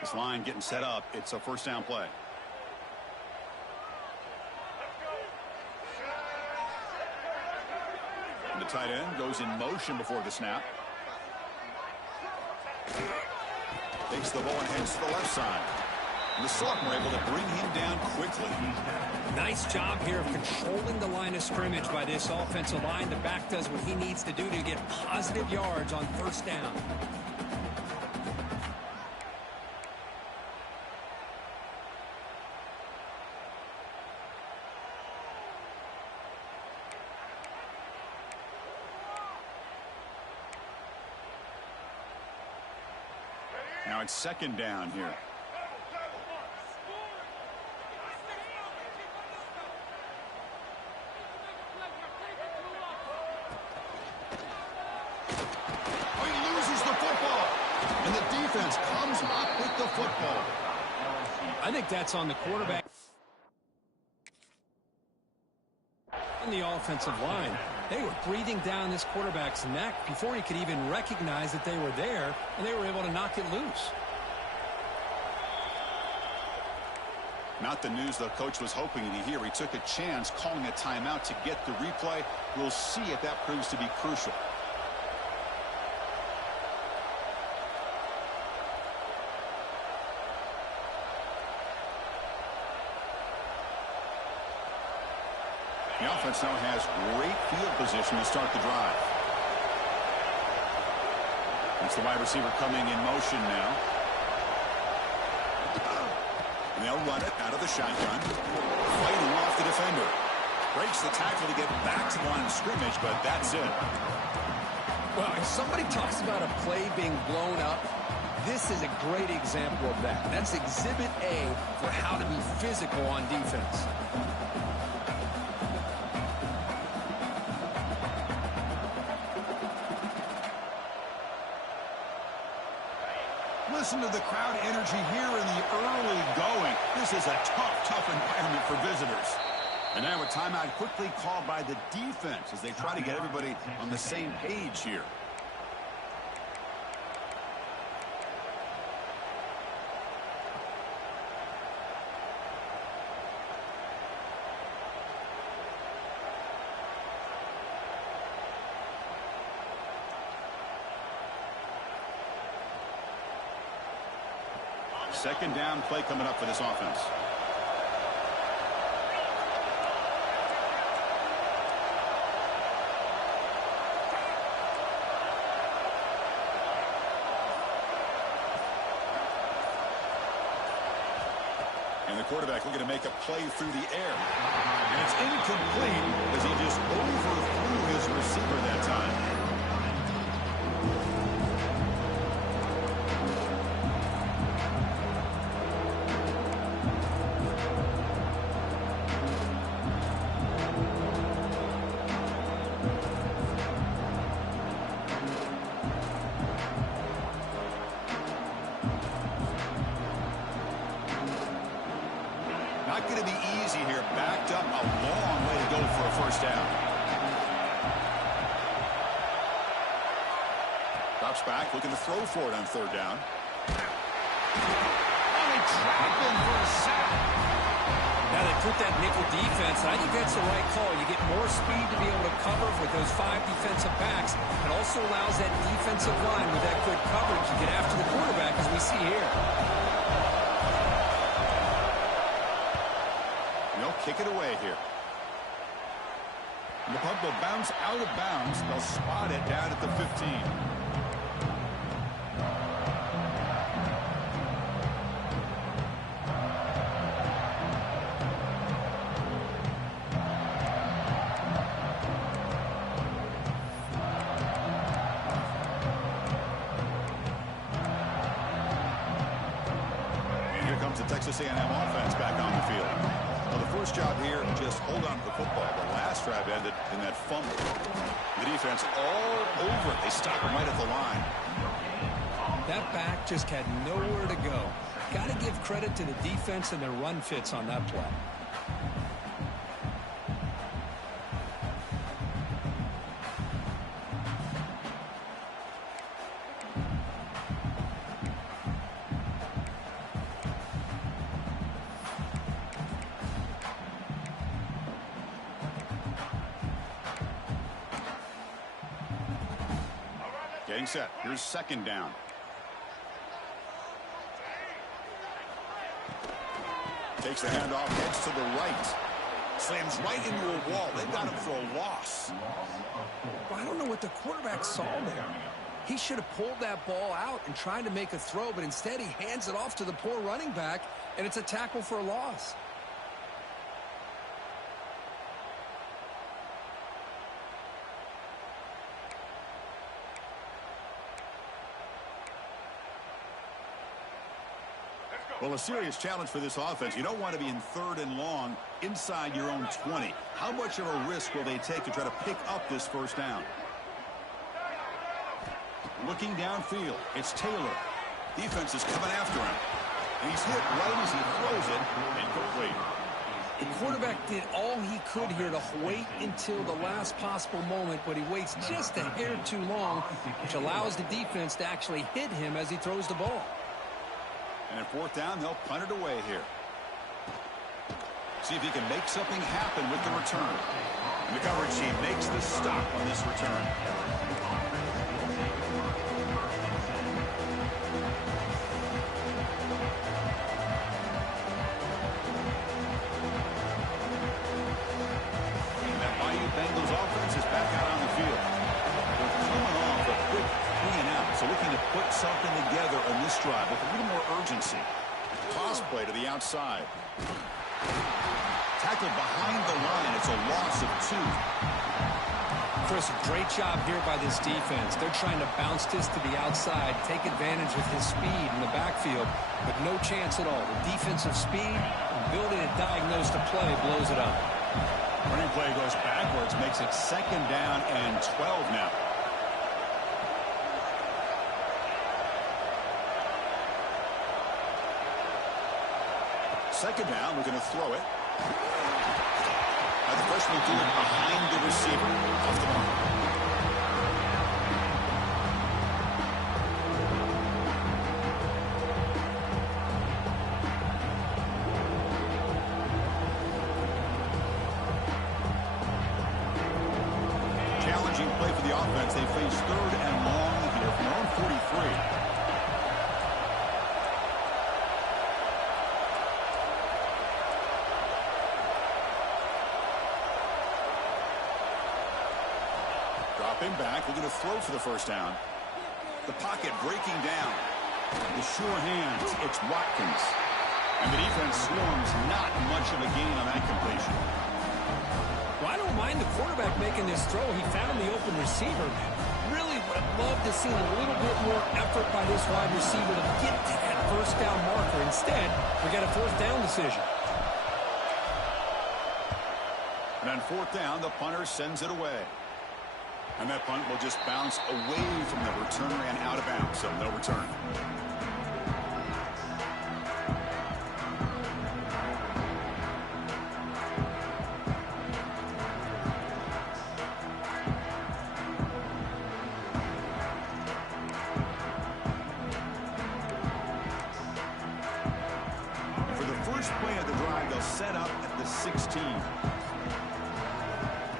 This line getting set up. It's a first down play. And the tight end goes in motion before the snap. Takes the ball and heads to the left side. And the Sophomore able to bring him down quickly. Nice job here of controlling the line of scrimmage by this offensive line. The back does what he needs to do to get positive yards on first down. Now it's second down here. Oh, he loses the football. And the defense comes up with the football. I think that's on the quarterback and the offensive line. They were breathing down this quarterback's neck before he could even recognize that they were there, and they were able to knock it loose. Not the news the coach was hoping to hear. He took a chance calling a timeout to get the replay. We'll see if that proves to be crucial. The offense now has great field position to start the drive. That's the wide receiver coming in motion now. And they'll run it out of the shotgun. Fighting off the defender. Breaks the tackle to get back to the line of scrimmage, but that's it. Well, if somebody talks about a play being blown up, this is a great example of that. That's exhibit A for how to be physical on defense. Listen to the crowd energy here in the early going. This is a tough environment for visitors. And now a timeout quickly called by the defense as they try to get everybody on the same page here. Second down play coming up for this offense. And the quarterback looking to make a play through the air. And it's incomplete as he just overthrew his receiver that time. Not going to be easy here. Backed up a long way to go for a first down. Drops back, looking to throw for it on third down. Oh, they trap him for a sack. Now they put that nickel defense, and I think that's the right call. You get more speed to be able to cover with those 5 defensive backs. It also allows that defensive line with that good coverage to get after the quarterback, as we see here. Kick it away here. And the puck will bounce out of bounds. They'll spot it down at the 15. And here comes the Texas A&M offense back on the field. Well, the first job here, just hold on to the football. The last drive ended in that fumble. The defense all over it. They stop him right at the line. That back just had nowhere to go. Got to give credit to the defense and their run fits on that play. Getting set. Here's second down. Takes the handoff, heads to the right. Slams right into a wall. They've got him for a loss. Well, I don't know what the quarterback saw there. He should have pulled that ball out and tried to make a throw, but instead he hands it off to the poor running back, and it's a tackle for a loss. Well, a serious challenge for this offense. You don't want to be in third and long inside your own 20. How much of a risk will they take to try to pick up this first down? Looking downfield, it's Taylor. Defense is coming after him. And he's hit right as he throws it. Incomplete. The quarterback did all he could here to wait until the last possible moment, but he waits just a hair too long, which allows the defense to actually hit him as he throws the ball. And at fourth down, they'll punt it away here. See if he can make something happen with the return. And the coverage team makes the stop on this return. And that Bayou Bengals offense is back out on the field. They're coming off a quick 3-and-out, so looking to put something together on this drive with a little more urgency. Toss play to the outside. Tackled behind the line. It's a loss of 2. Chris, great job here by this defense. They're trying to bounce this to the outside, take advantage of his speed in the backfield, but no chance at all. The defensive speed and ability to diagnose the play blows it up. Running play goes backwards, makes it second down and 12 now. Second down, we're going to throw it. The freshman threw it behind the receiver. Off the mark. Challenging play for the offense. They face third and long here from their own 43. Dropping back, we're going to throw for the first down. The pocket breaking down. The sure hands, it's Watkins. And the defense swarms, not much of a gain on that completion. Well, I don't mind the quarterback making this throw. He found the open receiver. Really would have loved to see a little bit more effort by this wide receiver to get to that first down marker. Instead, we got a fourth down decision. And on fourth down, the punter sends it away. And that punt will just bounce away from the returner and out of bounds, so no return. And for the first play of the drive, they'll set up at the 16.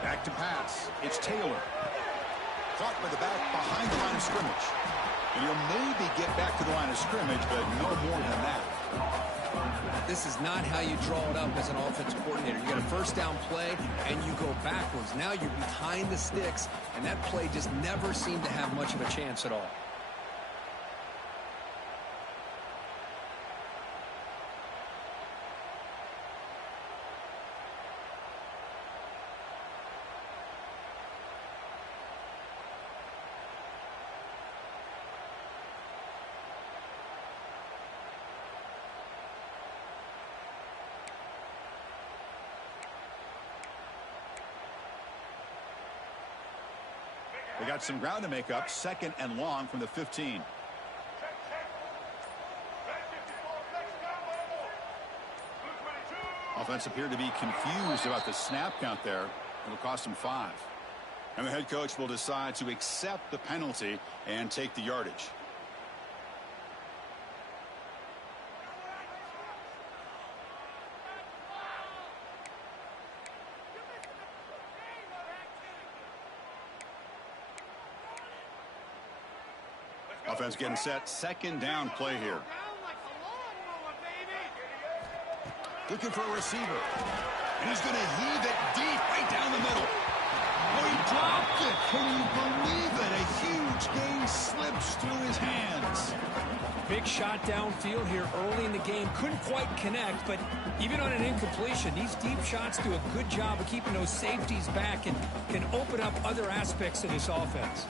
Back to pass. It's Taylor. Caught by the back behind the line of scrimmage. And he'll maybe get back to the line of scrimmage, but no more than that. This is not how you draw it up as an offensive coordinator. You got a first down play, and you go backwards. Now you're behind the sticks, and that play just never seemed to have much of a chance at all. They got some ground to make up. Second and long from the 15. Offense appeared to be confused about the snap count there. It'll cost them 5. And the head coach will decide to accept the penalty and take the yardage. Offense getting set. Second down play here. Looking for a receiver. And he's going to heave it deep right down the middle. Oh, he dropped it. Can you believe it? A huge gain slips through his hands. Big shot downfield here early in the game. Couldn't quite connect, but even on an incompletion, these deep shots do a good job of keeping those safeties back and can open up other aspects of this offense.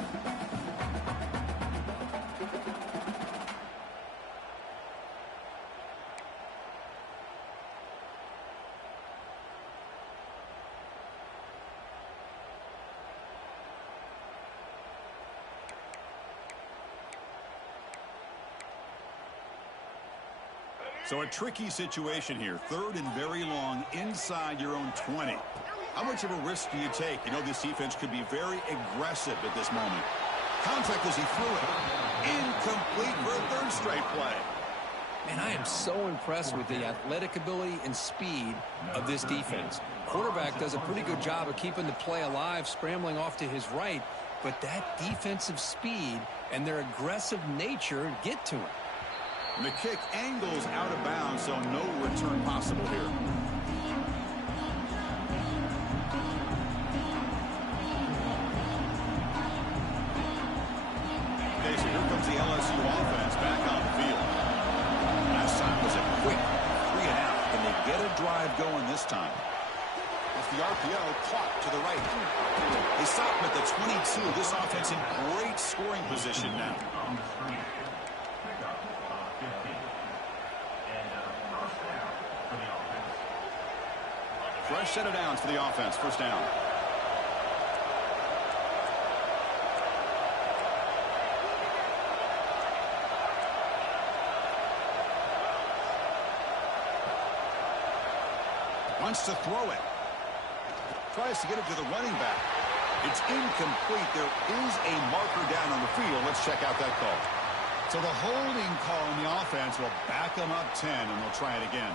So a tricky situation here. Third and very long inside your own 20. How much of a risk do you take? You know this defense could be very aggressive at this moment. Contact as he threw it. Incomplete for a third straight play. Man, I am so impressed with the athletic ability and speed of this defense. Quarterback does a pretty good job of keeping the play alive, scrambling off to his right, but that defensive speed and their aggressive nature get to him. And the kick angles out of bounds, so no return possible here. Okay, so here comes the LSU offense back on the field. Last time was a quick 3 and out. Can they get a drive going this time? Off the RPO, clock to the right. They stop him at the 22. This offense in great scoring position now. Fresh set of downs for the offense. First down. Wants to throw it. Tries to get it to the running back. It's incomplete. There is a marker down on the field. Let's check out that call. So the holding call on the offense will back them up 10, and they'll try it again.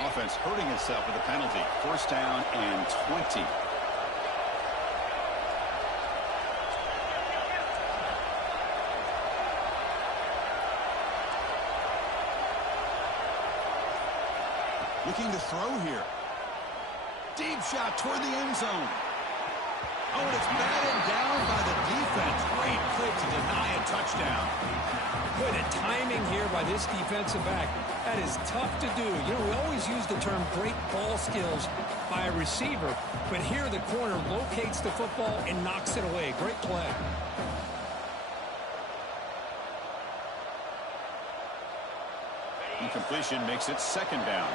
Offense hurting itself with a penalty. First down and 20. Looking to throw here. Deep shot toward the end zone. Oh, and it's batted down by the defense. Great play to deny a touchdown. Boy, the timing here by this defensive back, that is tough to do. You know, we always use the term great ball skills by a receiver, but here the corner locates the football and knocks it away. Great play. Incompletion makes it second down.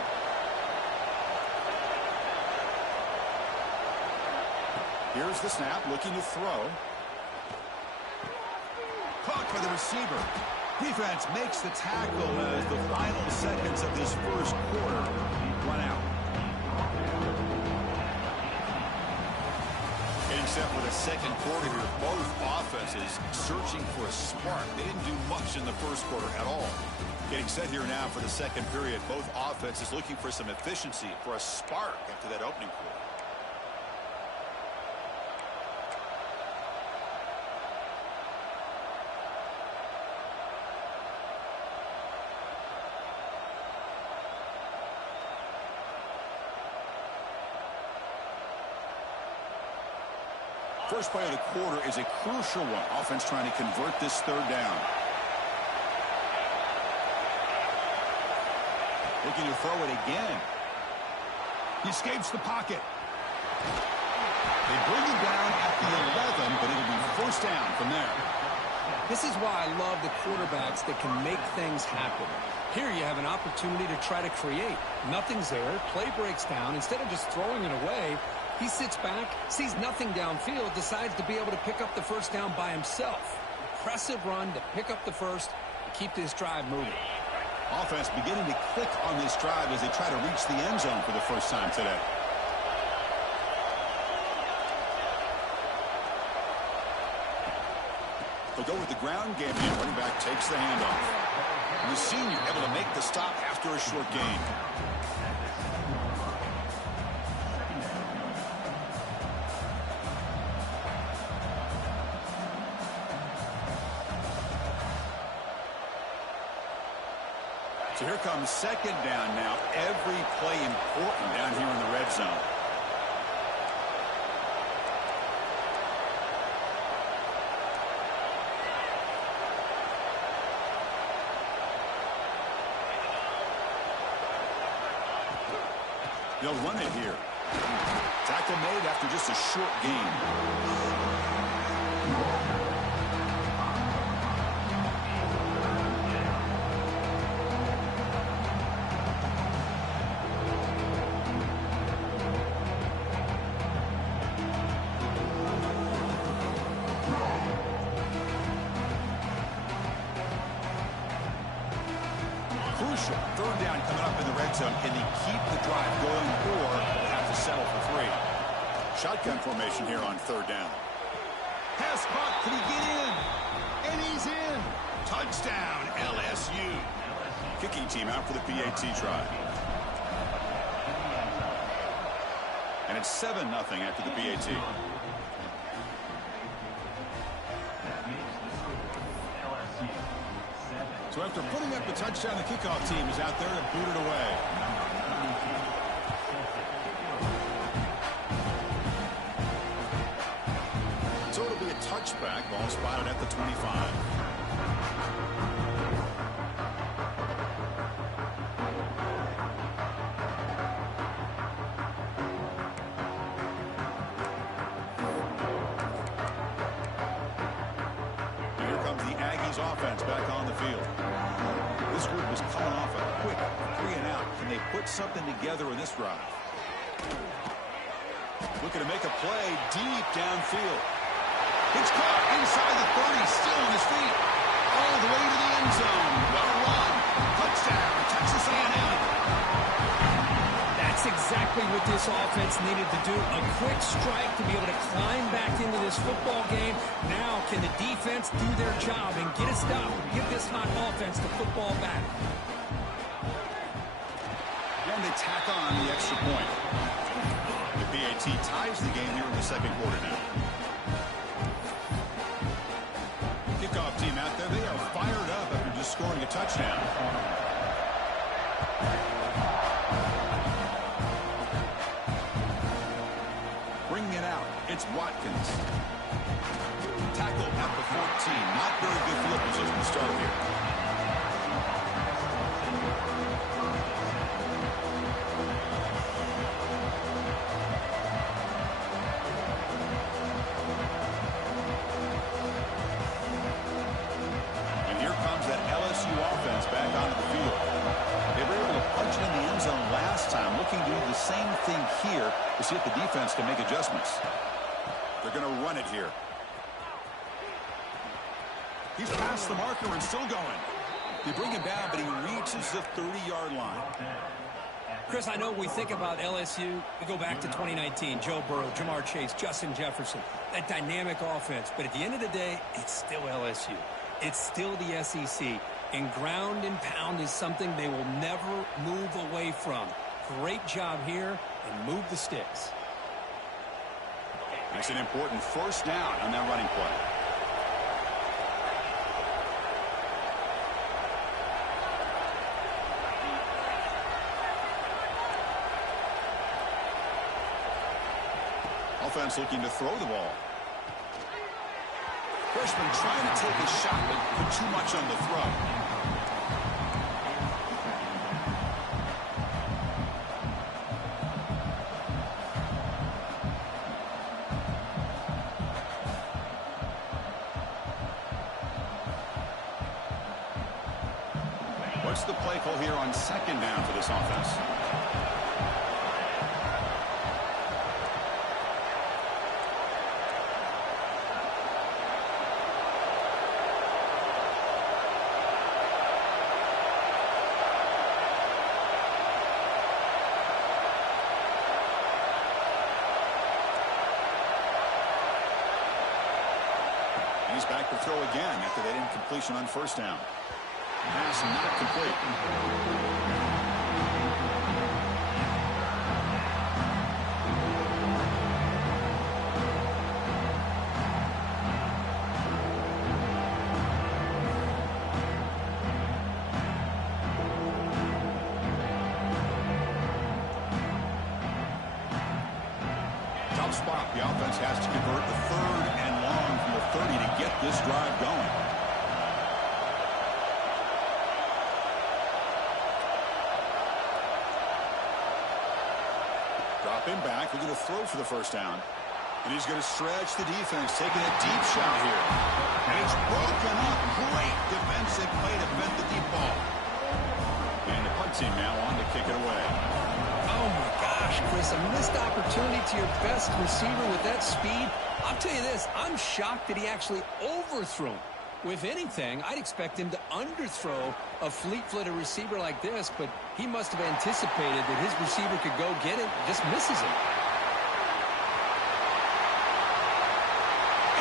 Here's the snap, looking to throw. Caught by the receiver. Defense makes the tackle as the final seconds of this first quarter run out. Getting set for the second quarter here. Both offenses searching for a spark. They didn't do much in the first quarter at all. Getting set here now for the second period. Both offenses looking for some efficiency, for a spark after that opening quarter. First play of the quarter is a crucial one. Offense trying to convert this third down. Looking to throw it again. He escapes the pocket. They bring him down at the 11, but it'll be first down from there. This is why I love the quarterbacks that can make things happen. Here you have an opportunity to try to create. Nothing's there. Play breaks down. Instead of just throwing it away, he sits back, sees nothing downfield, decides to be able to pick up the first down by himself. Impressive run to pick up the first and keep this drive moving. Offense beginning to click on this drive as they try to reach the end zone for the first time today. They'll go with the ground game here. Running back takes the handoff. And the senior able to make the stop after a short gain. So here comes second down now. Every play important down here in the red zone. They'll run it here. Tackle made after just a short gain. Crucial. Third down coming up in the red zone. Can they keep the drive going, or they have to settle for three? Shotgun formation here on third down. Pass caught. Can he get in? And he's in. Touchdown, LSU. Kicking team out for the PAT try. And it's 7-0 after the PAT. So after putting up the touchdown, the kickoff team is out there to boot it away. So it'll be a touchback. Ball spotted at the 25. Here comes the Aggies offense back on the field. This group is coming off a quick 3-and-out. Can they put something together in this drive? Looking to make a play deep downfield. It's caught inside the 30, still on his feet. the way to the end zone. Well run. Touchdown, Texas A&M. That's exactly what this offense needed to do. A quick strike to be able to climb back into this football game. Now can the defense do their job and get a stop, get this hot offense the football back. And they tack on the extra point. The PAT ties the game here in the second quarter now. Kickoff team out there, they are fired up after just scoring a touchdown. Bringing it out, it's Watkins. Tackle at the 14. Not very good field position to start here. And here comes that LSU offense back onto the field. They were able to punch it in the end zone last time, looking to do the same thing here to see if the defense can make adjustments. They're going to run it here. He's past the marker and still going. They bring him down, but he reaches the 30-yard line. Chris, I know we think about LSU. We go back to 2019, Joe Burrow, Jamar Chase, Justin Jefferson, that dynamic offense. But at the end of the day, it's still LSU. It's still the SEC. And ground and pound is something they will never move away from. Great job here, and move the sticks. That's an important first down on that running play. Offense looking to throw the ball. Freshman trying to take a shot, but put too much on the throw. What's the play call here on second down for this offense? He's back to throw again after that incompletion on first down. Pass not complete. Tough spot. The offense has to convert the third and long from the 30 to get this drive going. Drop him back. We're going to throw for the first down. And he's going to stretch the defense, taking a deep shot here. And it's broken up. Great defensive play to defend the deep ball. And the punt team now on to kick it away. Oh, my gosh, Chris, a missed opportunity to your best receiver with that speed. I'll tell you this, I'm shocked that he actually overthrew him. If anything, I'd expect him to underthrow a fleet-footed receiver like this, but he must have anticipated that his receiver could go get it, just misses it.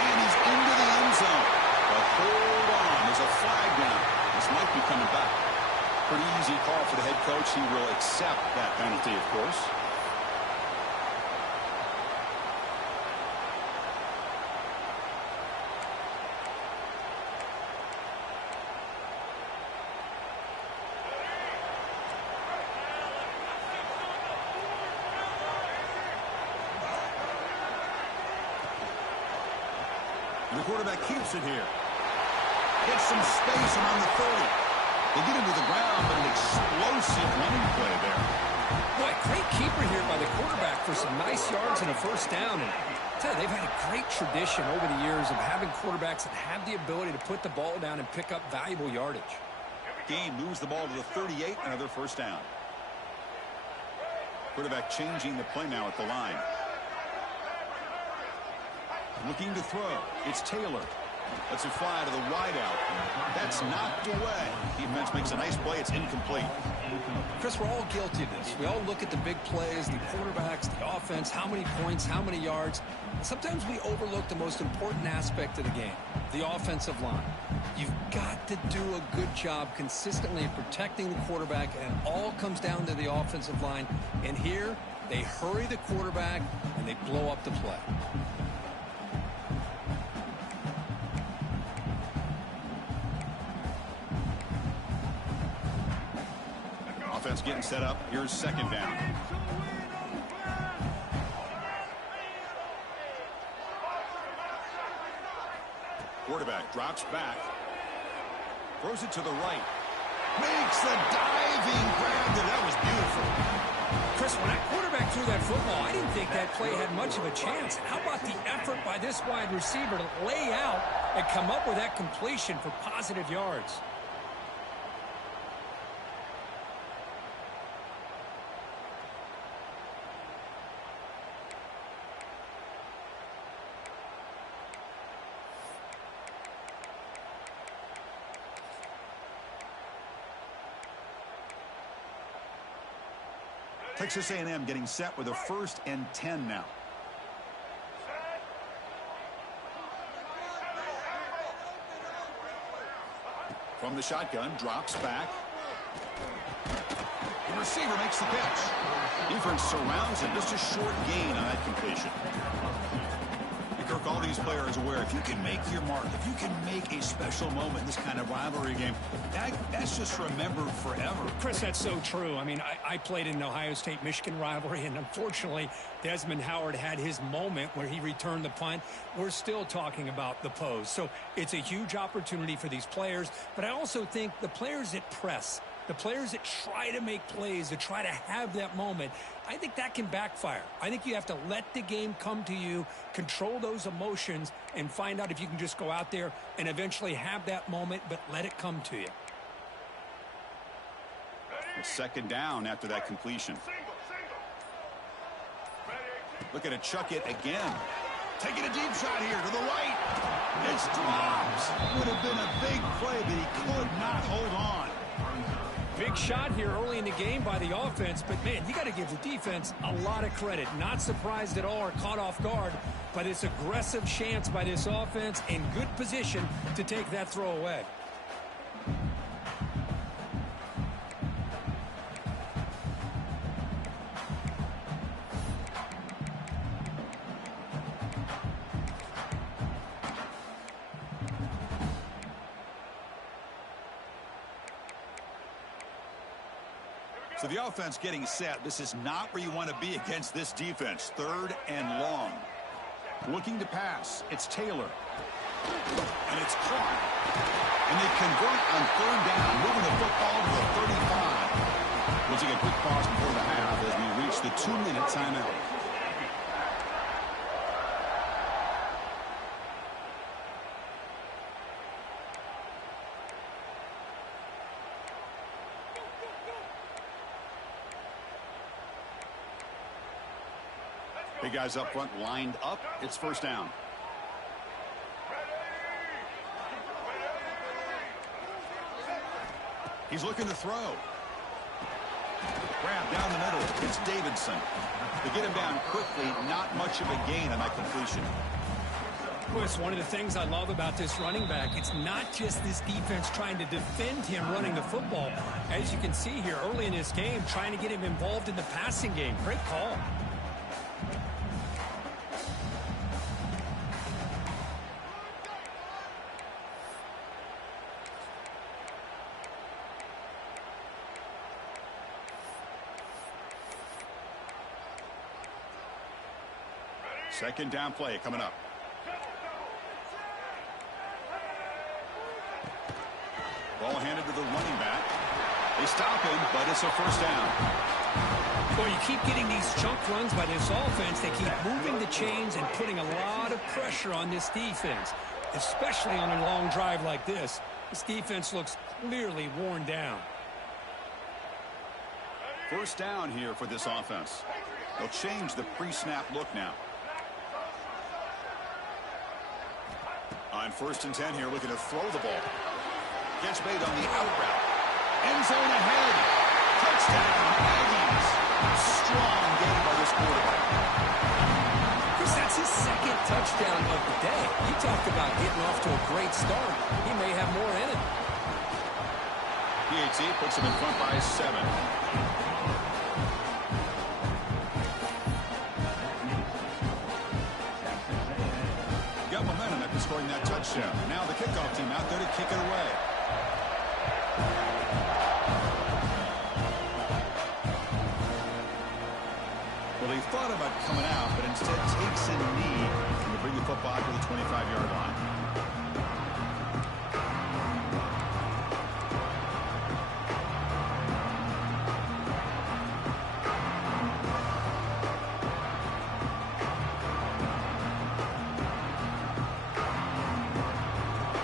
And he's into the end zone. But hold on, there's a flag down. This might be coming back. Pretty easy call for the head coach. He will accept that penalty, of course. And the quarterback keeps it here. Gets some space around the 30. They get him to the ground, but an explosive running play there. Boy, great keeper here by the quarterback for some nice yards and a first down. And I tell you, they've had a great tradition over the years of having quarterbacks that have the ability to put the ball down and pick up valuable yardage. Game moves the ball to the 38, another first down. Quarterback changing the play now at the line. Looking to throw. It's Taylor. Lets it fly to the wideout. That's knocked away. Defense makes a nice play. It's incomplete. Chris, we're all guilty of this. We all look at the big plays, the quarterbacks, the offense, how many points, how many yards. Sometimes we overlook the most important aspect of the game, the offensive line. You've got to do a good job consistently protecting the quarterback, and it all comes down to the offensive line. And here, they hurry the quarterback, and they blow up the play. Offense getting set up. Here's second down. Quarterback drops back. Throws it to the right. Makes the diving grab there. That was beautiful. Chris, when that quarterback threw that football, I didn't think that play had much of a chance. How about the effort by this wide receiver to lay out and come up with that completion for positive yards? Texas A&M getting set with a 1st and 10 now. From the shotgun, drops back. The receiver makes the catch. Defense surrounds him. Just a short gain on that completion. Kirk, all these players aware, if you can make your mark, if you can make a special moment in this kind of rivalry game, that's just remembered forever. Chris, that's so true. I mean, I played in an Ohio State-Michigan rivalry, and unfortunately, Desmond Howard had his moment where he returned the punt. We're still talking about the pose. So it's a huge opportunity for these players, but I also think the players that press, the players that try to make plays, that try to have that moment, I think that can backfire. I think you have to let the game come to you, control those emotions, and find out if you can just go out there and eventually have that moment, but let it come to you. A second down after that completion. Looking to chuck it again. Taking a deep shot here to the right. It's dropped. Would have been a big play, but he could not hold on. Big shot here early in the game by the offense, but, man, you got to give the defense a lot of credit. Not surprised at all or caught off guard, but it's aggressive chance by this offense in good position to take that throw away. So the offense getting set. This is not where you want to be against this defense. 3rd and long. Looking to pass. It's Taylor. And it's caught. And they convert on 3rd down, moving the football to the 35. We'll take a quick pause before the half as we reach the 2-minute timeout. Big guys up front lined up. It's 1st down. He's looking to throw. Grab down the middle. It's Davidson. To get him down quickly, not much of a gain on that completion. Chris, one of the things I love about this running back, it's not just this defense trying to defend him running the football. As you can see here early in this game, trying to get him involved in the passing game. Great call. Second down play coming up. Ball handed to the running back. They stop him, but it's a 1st down. Well, you keep getting these chunk runs by this offense. They keep moving the chains and putting a lot of pressure on this defense, especially on a long drive like this. This defense looks clearly worn down. 1st down here for this offense. They'll change the pre-snap look now. On 1st and 10 here, looking to throw the ball. Gets made on the out route. End zone ahead. Touchdown, Aggies. Strong game by this quarterback. Chris, that's his second touchdown of the day. You talked about getting off to a great start. He may have more in it. PAT puts him in front by 7. Got momentum after scoring that touchdown. Now the kickoff team out there to kick it away. Well, he thought about coming out, but instead takes a knee to bring the football to the 25-yard line.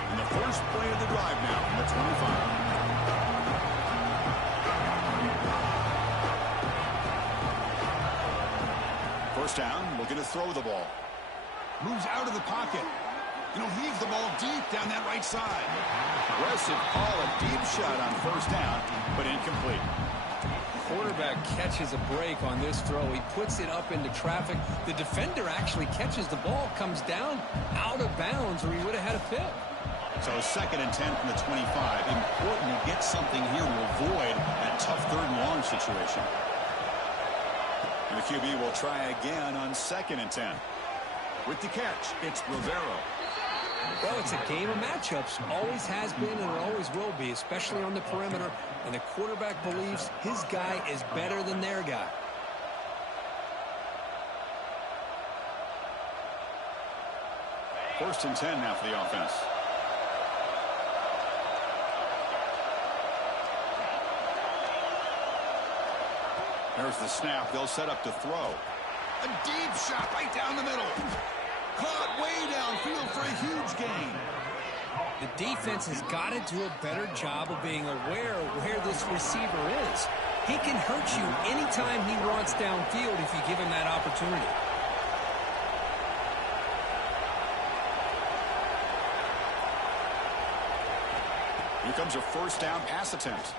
And the first play of the drive now from the 25. First down, looking to throw the ball. Moves out of the pocket. Heaves the ball deep down that right side. Aggressive call, a deep shot on 1st down, but incomplete. Quarterback catches a break on this throw. He puts it up into traffic. The defender actually catches the ball, comes down out of bounds, or he would have had a pick. So 2nd and 10 from the 25. Important to get something here to avoid that tough 3rd and long situation. And the QB will try again on 2nd and 10. With the catch, it's Rivero. Well, it's a game of matchups. Always has been and it always will be, especially on the perimeter. And the quarterback believes his guy is better than their guy. First and 10 now for the offense. There's the snap. They'll set up to throw. A deep shot right down the middle. Caught way downfield for a huge gain. The defense has got to do a better job of being aware of where this receiver is. He can hurt you anytime he wants downfield if you give him that opportunity. Here comes a 1st down pass attempt.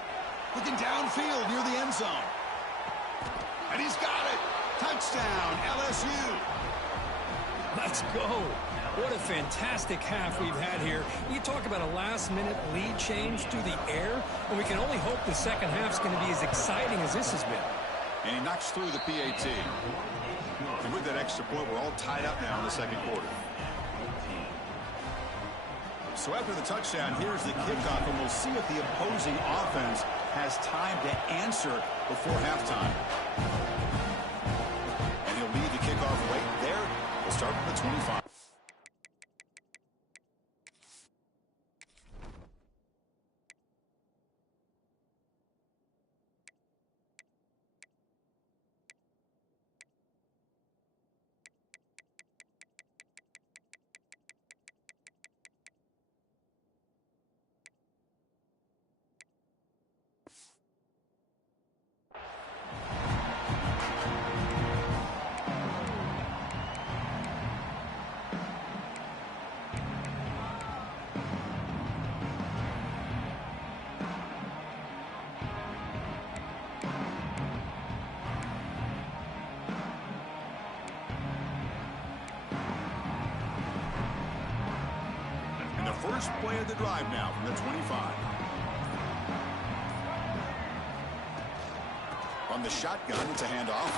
Looking downfield near the end zone. And he's got it. Touchdown, LSU. Let's go. What a fantastic half we've had here. You talk about a last-minute lead change through the air, and we can only hope the second half's going to be as exciting as this has been. And he knocks through the PAT. And with that extra point, we're all tied up now in the 2nd quarter. So after the touchdown, here's the kickoff, and we'll see if the opposing offense has time to answer before halftime. And he'll lead the kickoff right there. We'll start from the 25. First play of the drive now from the 25. On the shotgun, it's a handoff.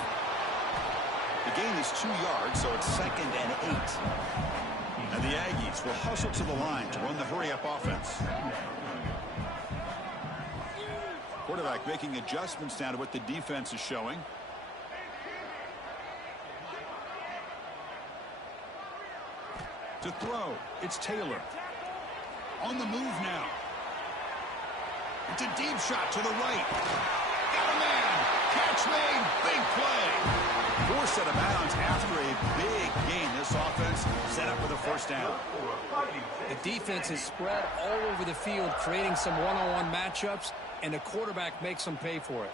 The gain is 2 yards, so it's 2nd and 8. And the Aggies will hustle to the line to run the hurry-up offense. Quarterback making adjustments now to what the defense is showing. To throw, it's Taylor. On the move now. It's a deep shot to the right. Got a man. Catch made. Big play. Forced out of bounds after a big gain. This offense set up with a 1st down. The defense is spread all over the field, creating some one-on-one matchups, and the quarterback makes them pay for it.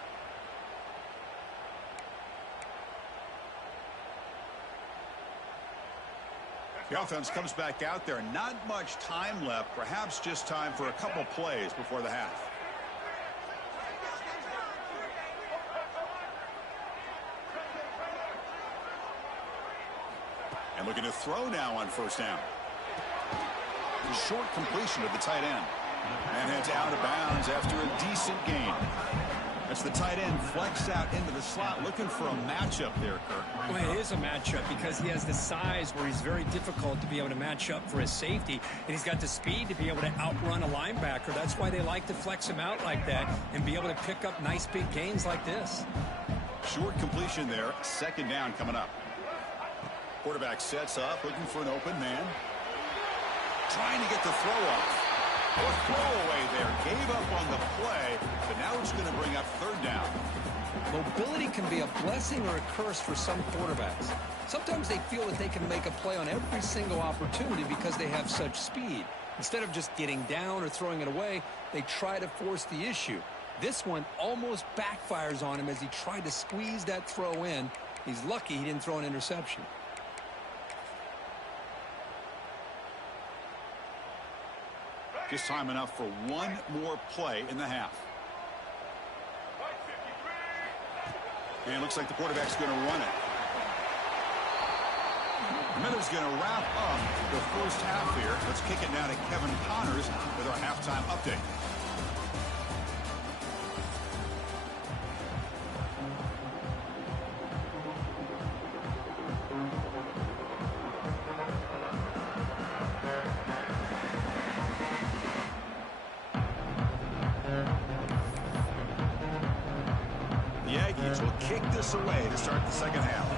The offense comes back out there. Not much time left. Perhaps just time for a couple plays before the half. And looking to throw now on first down. Short completion of the tight end. And heads out of bounds after a decent gain. That's the tight end flexed out into the slot, looking for a matchup there, Kirk. Well, it is a matchup because he has the size where he's very difficult to be able to match up for his safety, and he's got the speed to be able to outrun a linebacker. That's why they like to flex him out like that and be able to pick up nice big gains like this. Short completion there, second down coming up. Quarterback sets up, looking for an open man. Trying to get the throw off. Or throwaway there, gave up on the play, but now it's going to bring up third down. Mobility can be a blessing or a curse for some quarterbacks. Sometimes they feel that they can make a play on every single opportunity because they have such speed. Instead of just getting down or throwing it away, they try to force the issue. This one almost backfires on him as he tried to squeeze that throw in. He's lucky he didn't throw an interception. Just time enough for one more play in the half. And it looks like the quarterback's going to run it. Miller's going to wrap up the first half here. Let's kick it now to Kevin Connors with our halftime update. The Aggies will kick this away to start the second half.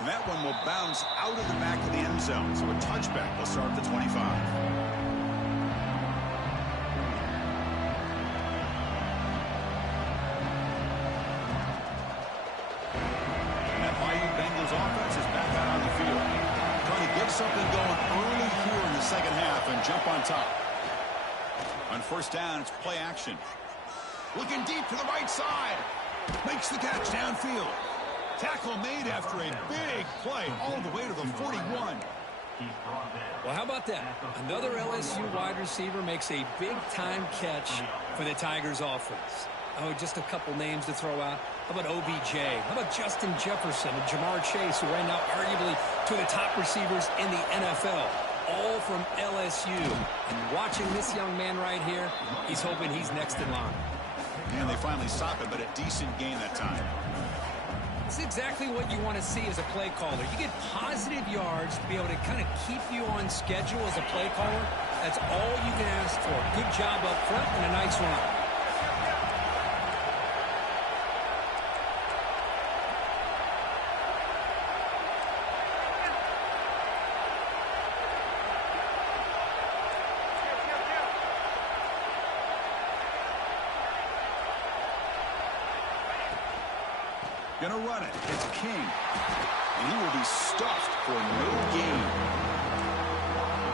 And that one will bounce out of the back of the end zone, so a touchback will start at the 25. And that Bayou Bengals offense is back out on the field. Trying to get something going early here in the second half and jump on top. On first down, it's play action. Looking deep to the right side. Makes the catch downfield. Tackle made after a big play all the way to the 41. Well, how about that? Another LSU wide receiver makes a big-time catch for the Tigers offense. Oh, just a couple names to throw out. How about OBJ? How about Justin Jefferson and Jamar Chase, who right now arguably two of the top receivers in the NFL, all from LSU. And watching this young man right here, he's hoping he's next in line. And they finally stop it, but a decent gain that time. It's exactly what you want to see as a play caller. You get positive yards to be able to kind of keep you on schedule as a play caller. That's all you can ask for. Good job up front and a nice run. Gonna run it. It's King. And he will be stuffed for no gain.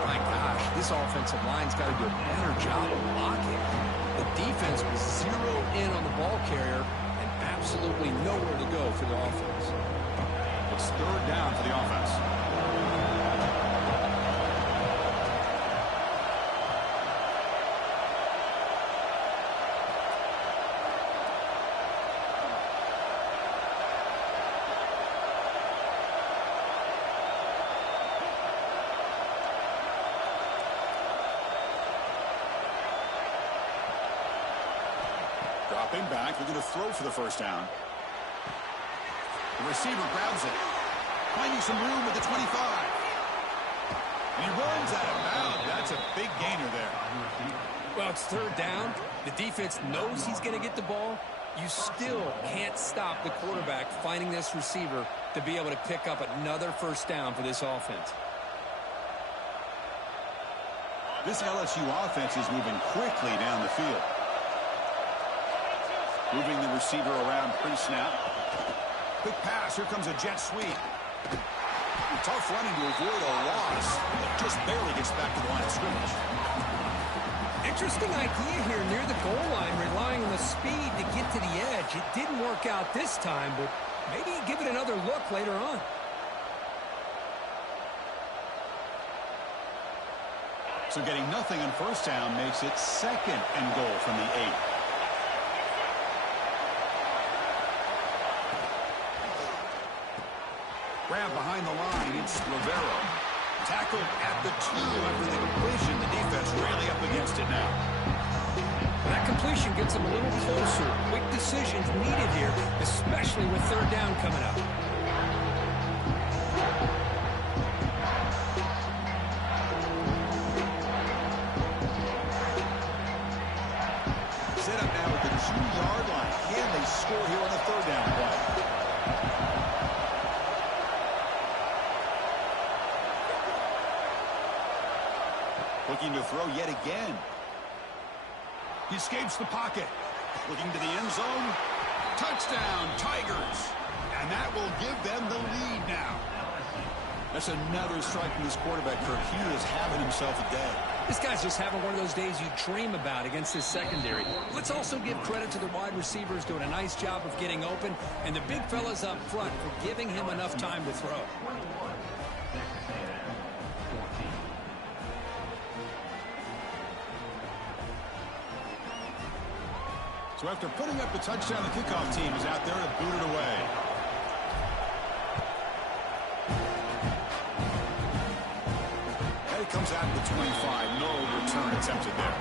My gosh, this offensive line's got to do a better job of blocking. The defense was zeroed in on the ball carrier and absolutely nowhere to go for the offense. It's third down for the offense. Dropping back, looking to throw for the first down. The receiver grabs it. Finding some room at the 25. And he runs out of bounds. That's a big gainer there. Well, it's third down. The defense knows he's going to get the ball. You still can't stop the quarterback finding this receiver to be able to pick up another first down for this offense. This LSU offense is moving quickly down the field. Moving the receiver around pre-snap. Quick pass. Here comes a jet sweep. Tough running to avoid a loss, but just barely gets back to the line of scrimmage. Interesting idea here near the goal line, relying on the speed to get to the edge. It didn't work out this time, but maybe give it another look later on. So getting nothing on first down makes it 2nd and goal from the 8. Grab behind the line, it's Rivera. Tackled at the 2 after the completion. The defense really up against it now. That completion gets them a little closer. Quick decisions needed here, especially with 3rd down coming up. Set up now at the 2-yard line. Can they score here on the 3rd down play? Looking to throw yet again. He escapes the pocket. Looking to the end zone. Touchdown, Tigers. And that will give them the lead now. That's another strike from this quarterback, Kirk. He is having himself a day. This guy's just having one of those days you dream about against his secondary. Let's also give credit to the wide receivers doing a nice job of getting open, and the big fellas up front for giving him enough time to throw. So after putting up the touchdown, the kickoff team is out there to boot it away. And it comes out at the 25. No return attempted there.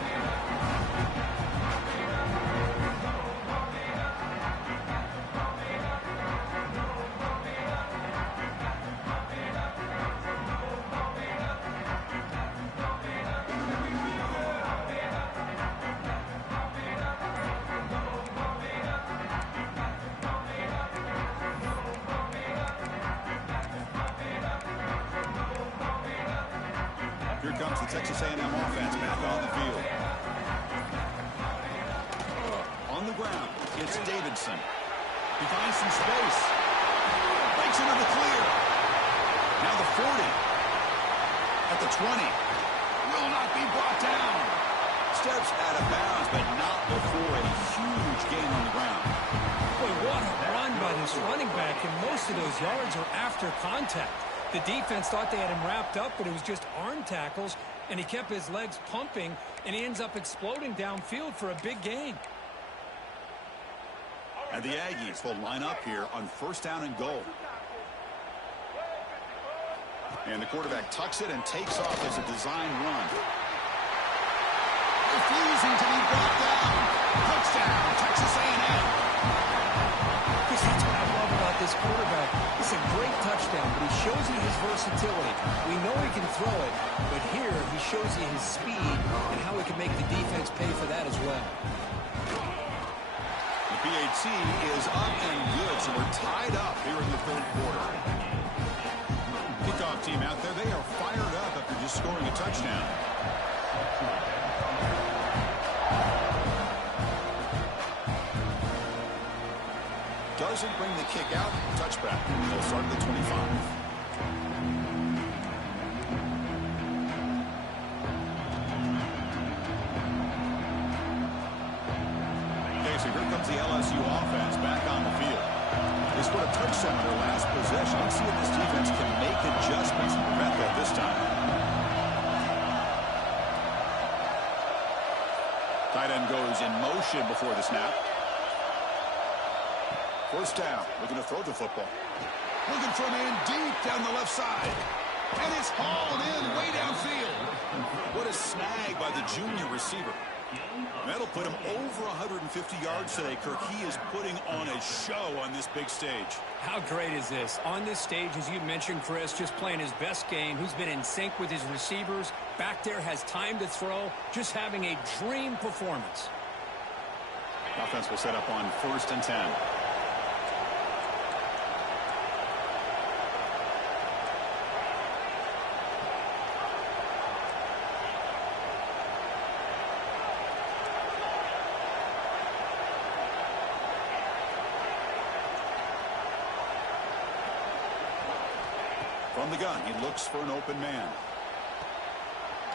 Here comes the Texas A&M offense back on the field. On the ground, it's Davidson. He finds some space. Breaks into the clear. Now the 40. At the 20. Will not be brought down. Steps out of bounds, but not before a huge gain on the ground. Boy, what a run by this running back, and most of those yards are after contact. The defense thought they had him wrapped up, but it was just arm tackles, and he kept his legs pumping, and he ends up exploding downfield for a big gain. And the Aggies will line up here on 1st down and goal. And the quarterback tucks it and takes off as a design run. Refusing to be brought down. Touchdown, Texas A&M. Chris, that's what I love about this quarterback. It's a great touchdown, but he shows you his versatility. We know he can throw it, but here he shows you his speed and how he can make the defense pay for that as well. The PAT is up and good, so we're tied up here in the 3rd quarter. Kickoff team out there, they are fired up after just scoring a touchdown. Doesn't bring the kick out. Touchback. They'll start at the 25. Okay, so here comes the LSU offense back on the field. They scored a touchdown on their last possession. Let's see if this defense can make adjustments and prevent that this time. Tight end goes in motion before the snap. 1st down, looking to throw the football. Looking for a man deep down the left side. And it's hauled in way downfield. What a snag by the junior receiver. That'll put him over 150 yards today, Kirk. He is putting on a show on this big stage. How great is this? On this stage, as you mentioned, Chris, just playing his best game. He's been in sync with his receivers. Back there, has time to throw. Just having a dream performance. Offense will set up on 1st and 10. From the gun, he looks for an open man.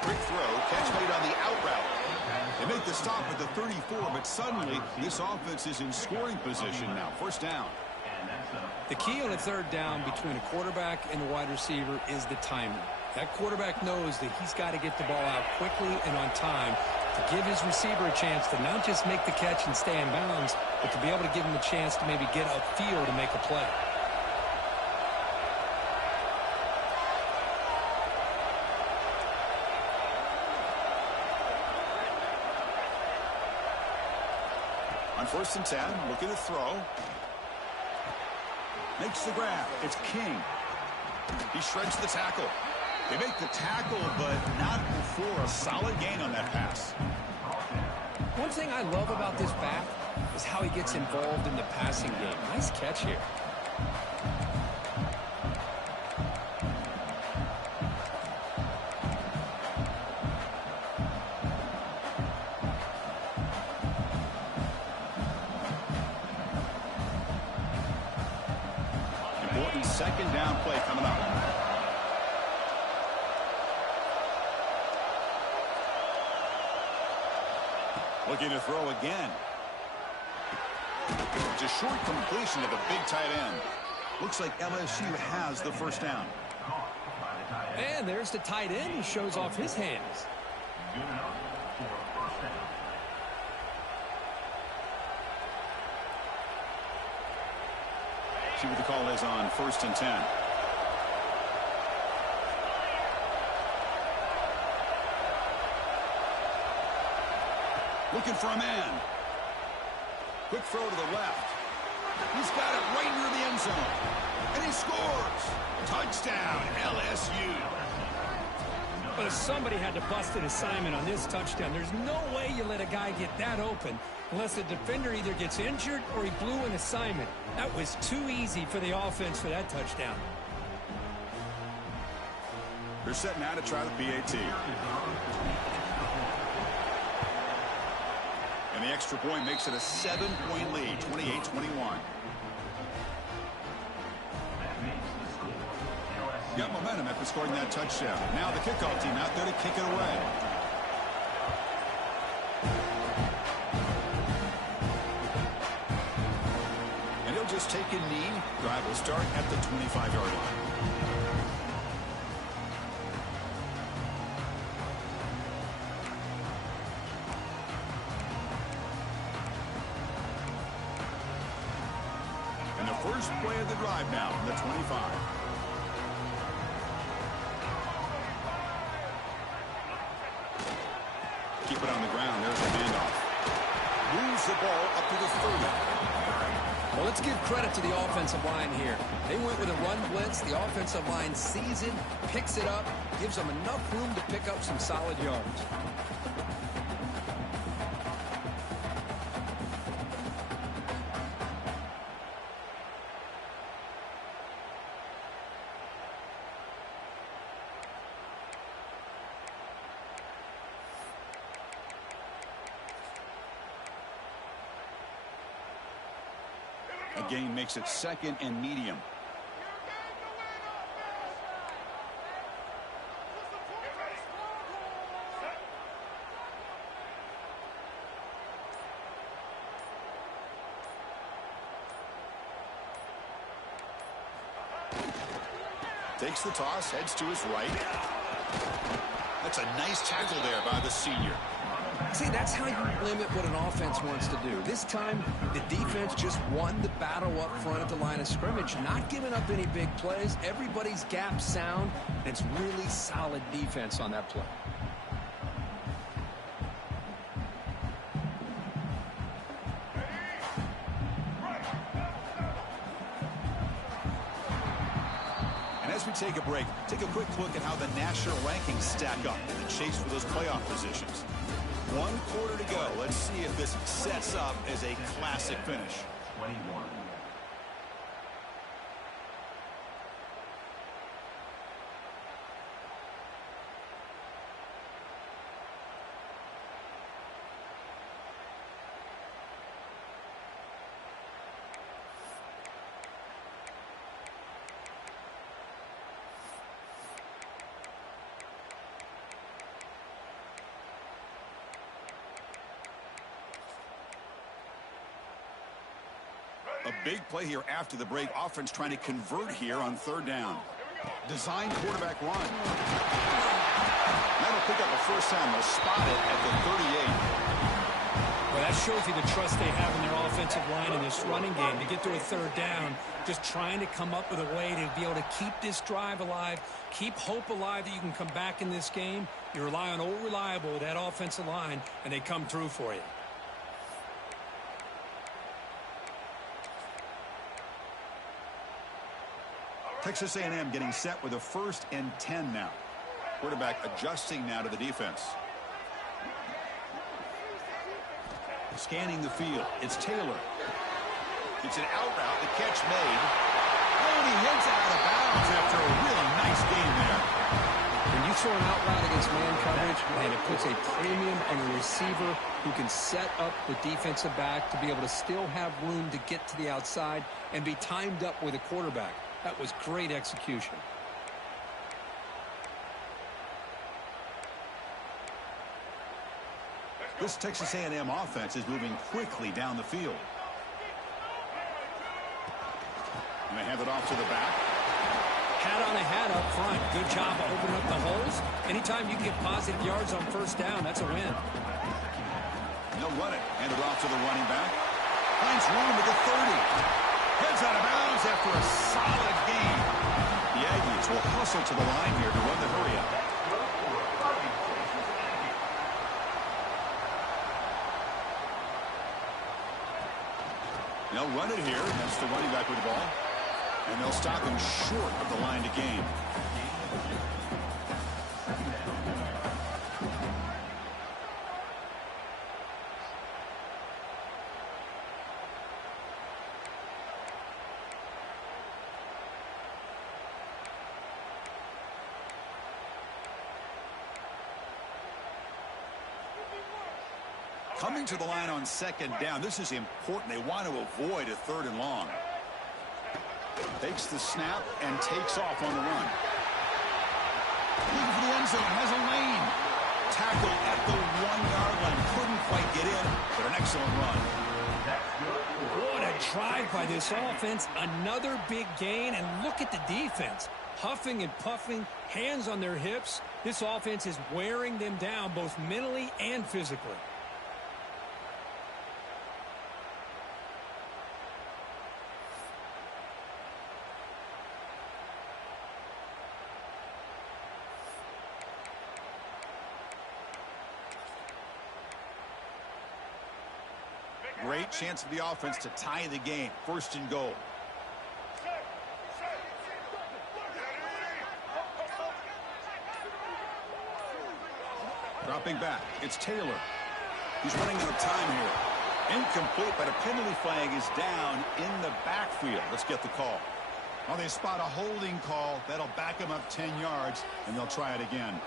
Quick throw, catch made on the out route. They make the stop at the 34, but suddenly this offense is in scoring position now. First down. The key on a third down between a quarterback and a wide receiver is the timing. That quarterback knows that he's got to get the ball out quickly and on time to give his receiver a chance to not just make the catch and stay in bounds, but to be able to give him a chance to maybe get upfield to make a play. On 1st and 10, looking to throw. Makes the grab. It's King. He shreds the tackle. They make the tackle, but not before a solid gain on that pass. One thing I love about this back is how he gets involved in the passing game. Nice catch here. Important second down play coming up. Looking to throw again. It's a short completion to the big tight end. Looks like LSU has the first down. And there's the tight end who shows off his hands. See what the call is on 1st and 10. Looking for a man. Quick throw to the left. He's got it right near the end zone. And he scores. Touchdown, LSU. But if somebody had to bust an assignment on this touchdown, there's no way you let a guy get that open unless the defender either gets injured or he blew an assignment. That was too easy for the offense for that touchdown. They're setting out to try the PAT. And the extra point makes it a 7-point lead, 28-21. Got momentum after scoring that touchdown. Now the kickoff team out there to kick it away. And he'll just take a knee. Drive will start at the 25-yard line. And the first play of the drive now from the 25. Keep it on the ground. There's the handoff. Moves the ball up to the 30. Well, let's give credit to the offensive line here. They went with a run blitz. The offensive line sees it, picks it up, gives them enough room to pick up some solid yards. A gain makes it 2nd and medium. Takes the toss, heads to his right. That's a nice tackle there by the senior. See, that's how you limit what an offense wants to do. This time, the defense just won the battle up front at the line of scrimmage, not giving up any big plays. Everybody's gap sound, and it's really solid defense on that play. And as we take a break, take a quick look at how the national rankings stack up in the chase for those playoff positions. 1 quarter to go. Let's see if this sets up as a classic finish. 21. A big play here after the break. Offense trying to convert here on third down. Design quarterback run. That'll pick up a first down. They'll spot it at the 38. Well, that shows you the trust they have in their offensive line in this running game. To get to a third down, just trying to come up with a way to be able to keep this drive alive, keep hope alive that you can come back in this game. You rely on old reliable, that offensive line, and they come through for you. Texas A&M getting set with a 1st and 10 now. Quarterback adjusting now to the defense. Scanning the field. It's Taylor. It's an out route. The catch made. Oh, and he hits it out of bounds after a real nice game there. When you throw an out route against man coverage, man, it puts a premium on the receiver who can set up the defensive back to be able to still have room to get to the outside and be timed up with a quarterback. That was great execution. This Texas A&M offense is moving quickly down the field. And they hand it off to the back. Hat on a hat up front. Good job of opening up the holes. Anytime you can get positive yards on first down, that's a win. They'll run it. Hand it off to the running back. Finds room at the 30. Heads out of bounds after a solid game. The Aggies will hustle to the line here to run the hurry up. They'll run it here. That's the running back with the ball. And they'll stop him short of the line to gain. Coming to the line on 2nd down. This is important. They want to avoid a 3rd and long. Takes the snap and takes off on the run. Looking for the end zone. Has a lane. Tackle at the 1-yard line. Couldn't quite get in, but an excellent run. What a drive by this offense. Another big gain, and look at the defense. Huffing and puffing, hands on their hips. This offense is wearing them down both mentally and physically. Great chance for the offense to tie the game. 1st and goal. Dropping back. It's Taylor. He's running out of time here. Incomplete, but a penalty flag is down in the backfield. Let's get the call. Well, they spot a holding call. That'll back them up 10 yards, and they'll try it again.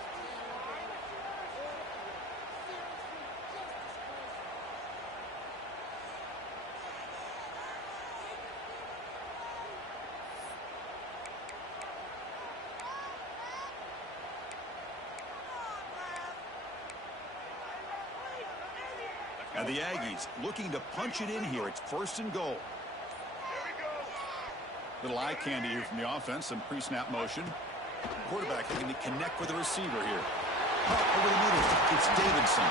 Now the Aggies looking to punch it in here. It's 1st and goal. Little eye candy here from the offense. Some pre-snap motion. Quarterback looking to connect with the receiver here. Over the middle. It's Davidson.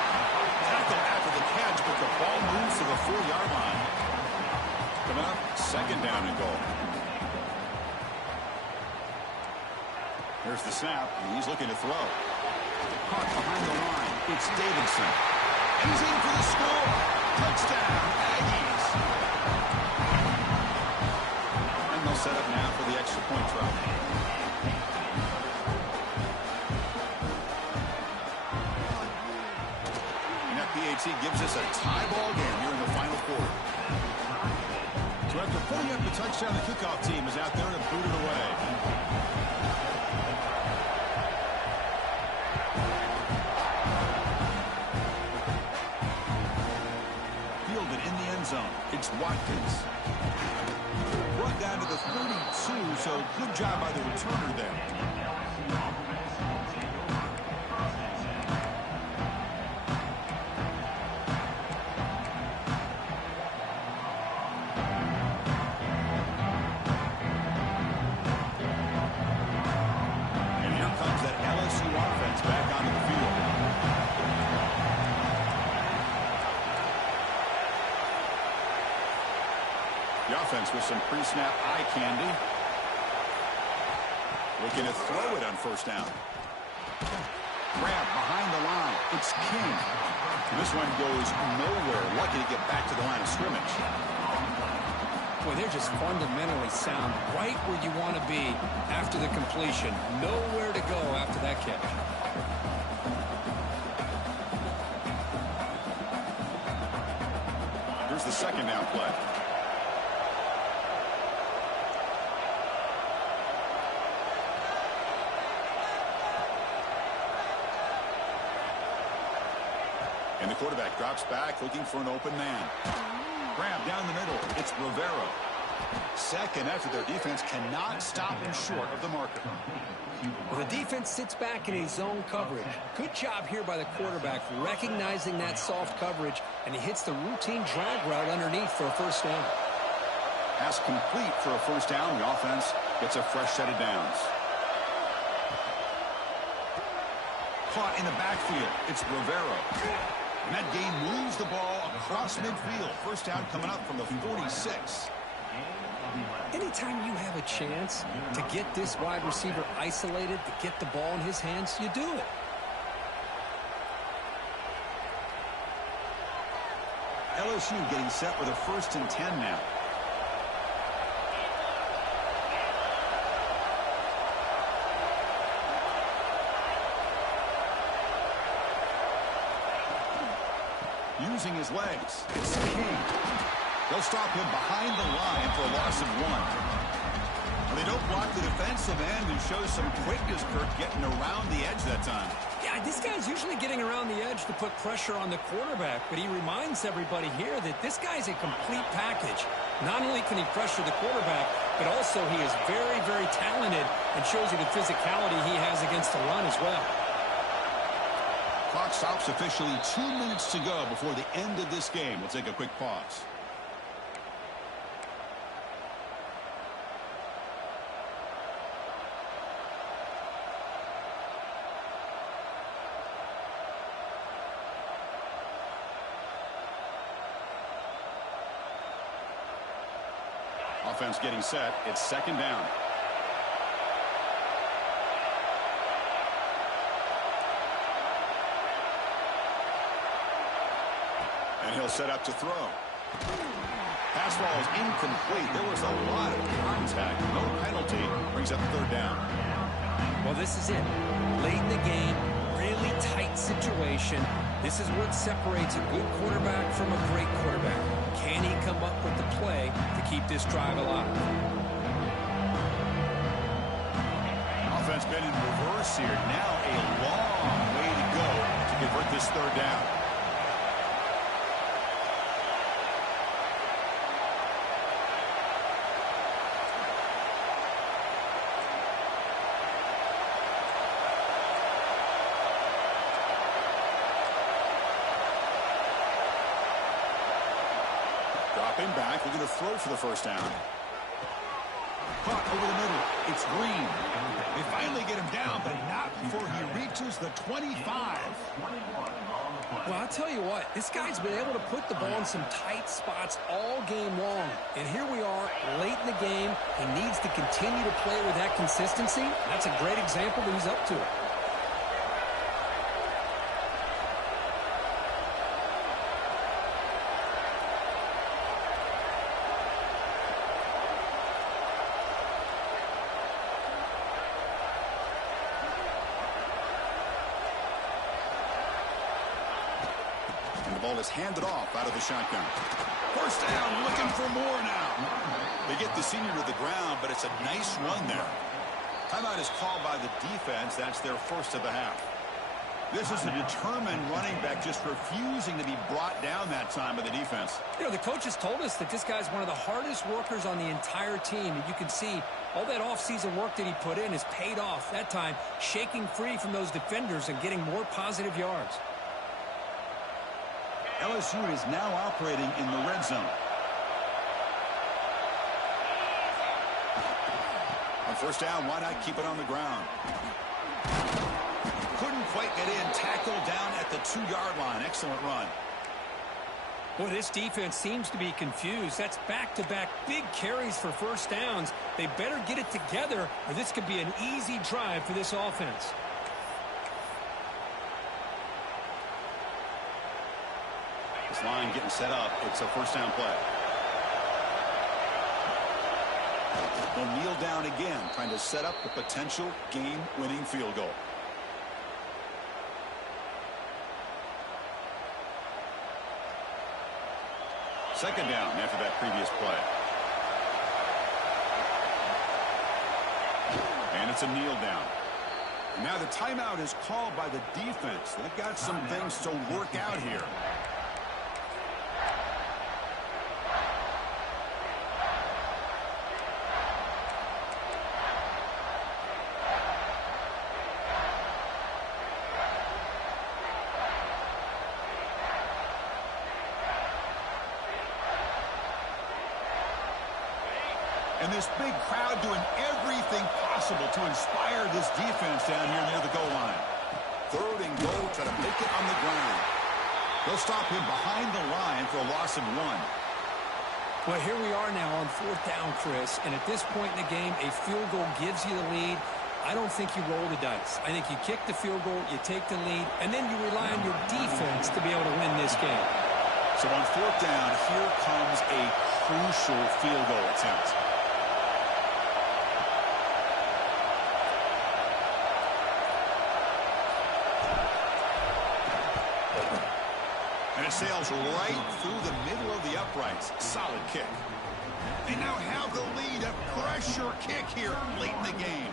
Tackle after the catch, but the ball moves to the 4-yard line. Coming up, 2nd down and goal. Here's the snap. He's looking to throw. Caught behind the line. It's Davidson. He's in for the score. Touchdown, Aggies. And they'll set up now for the extra point try. And that PAT gives us a tie ball game here in the final quarter. So after putting up the touchdown, the kickoff team is out there to boot it away. Zone. It's Watkins. Brought down to the 32, so good job by the returner there. Offense with some pre-snap eye candy. Looking to throw it on first down. Grab behind the line. It's King. This one goes nowhere. Lucky to get back to the line of scrimmage. Boy, they're just fundamentally sound, right where you want to be after the completion. Nowhere to go after that catch. Here's the second down play. And the quarterback drops back, looking for an open man. Grab down the middle. It's Rivera. Second after their defense cannot stop him short of the marker. Well, the defense sits back in a zone coverage. Good job here by the quarterback recognizing that soft coverage, and he hits the routine drag route underneath for a first down. Pass complete for a first down. The offense gets a fresh set of downs. Caught in the backfield. It's Rivera. And that gain moves the ball across midfield. First down coming up from the 46. Anytime you have a chance to get this wide receiver isolated, to get the ball in his hands, you do it. LSU getting set with a 1st and 10 now. Using his legs. It's King. They'll stop him behind the line for a loss of 1. They don't block the defensive end, who shows some quickness, Kirk, getting around the edge that time. Yeah, this guy's usually getting around the edge to put pressure on the quarterback, but he reminds everybody here that this guy's a complete package. Not only can he pressure the quarterback, but also he is very, very talented and shows you the physicality he has against the run as well. Clock stops officially 2 minutes to go before the end of this game. We'll take a quick pause. Offense getting set. It's second down. And he'll set up to throw. Pass ball is incomplete. There was a lot of contact. No penalty. Brings up third down. Well, this is it. Late in the game, really tight situation. This is what separates a good quarterback from a great quarterback. Can he come up with the play to keep this drive alive? Offense been in reverse here. Now a long way to go to convert this third down. Dropping back, we're going to throw for the first down. Caught over the middle. It's Green. They finally get him down, but not before he reaches the 25. Well, I'll tell you what, this guy's been able to put the ball in some tight spots all game long. And here we are, late in the game. He needs to continue to play with that consistency. That's a great example that he's up to it. Ball is handed off out of the shotgun. First down, looking for more now. They get the senior to the ground, but it's a nice run there. Timeout is called by the defense. That's their first of the half. This is a determined running back just refusing to be brought down that time by the defense. You know, the coaches told us that this guy's one of the hardest workers on the entire team. And you can see all that offseason work that he put in has paid off. That time, shaking free from those defenders and getting more positive yards. LSU is now operating in the red zone. On first down, why not keep it on the ground? Couldn't quite get in. Tackled down at the 2-yard line. Excellent run. Well, this defense seems to be confused. That's back-to-back big carries for first downs. They better get it together, or this could be an easy drive for this offense. This line getting set up. It's a first down play. They'll kneel down again, trying to set up the potential game-winning field goal. Second down after that previous play. And it's a kneel down. Now the timeout is called by the defense. They've got some things to work out here. And this big crowd doing everything possible to inspire this defense down here near the goal line. Third and goal, try to make it on the ground. They'll stop him behind the line for a loss of 1. Well, here we are now on fourth down, Chris, and at this point in the game, a field goal gives you the lead. I don't think you roll the dice. I think you kick the field goal, you take the lead, and then you rely on your defense to be able to win this game. So on fourth down, here comes a crucial field goal attempt. And it sails right through the middle of the uprights. Solid kick. They now have the lead. A pressure kick here late in the game.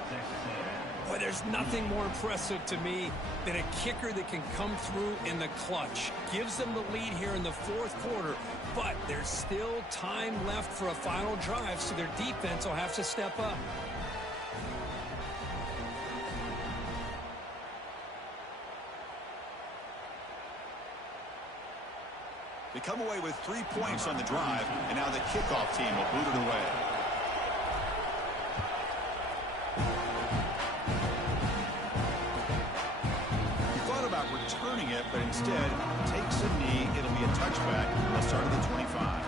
Boy, there's nothing more impressive to me than a kicker that can come through in the clutch. Gives them the lead here in the fourth quarter, but there's still time left for a final drive, so their defense will have to step up. They come away with 3 points on the drive, and now the kickoff team will boot it away. He thought about returning it, but instead takes a knee. It'll be a touchback. They'll start at the 25.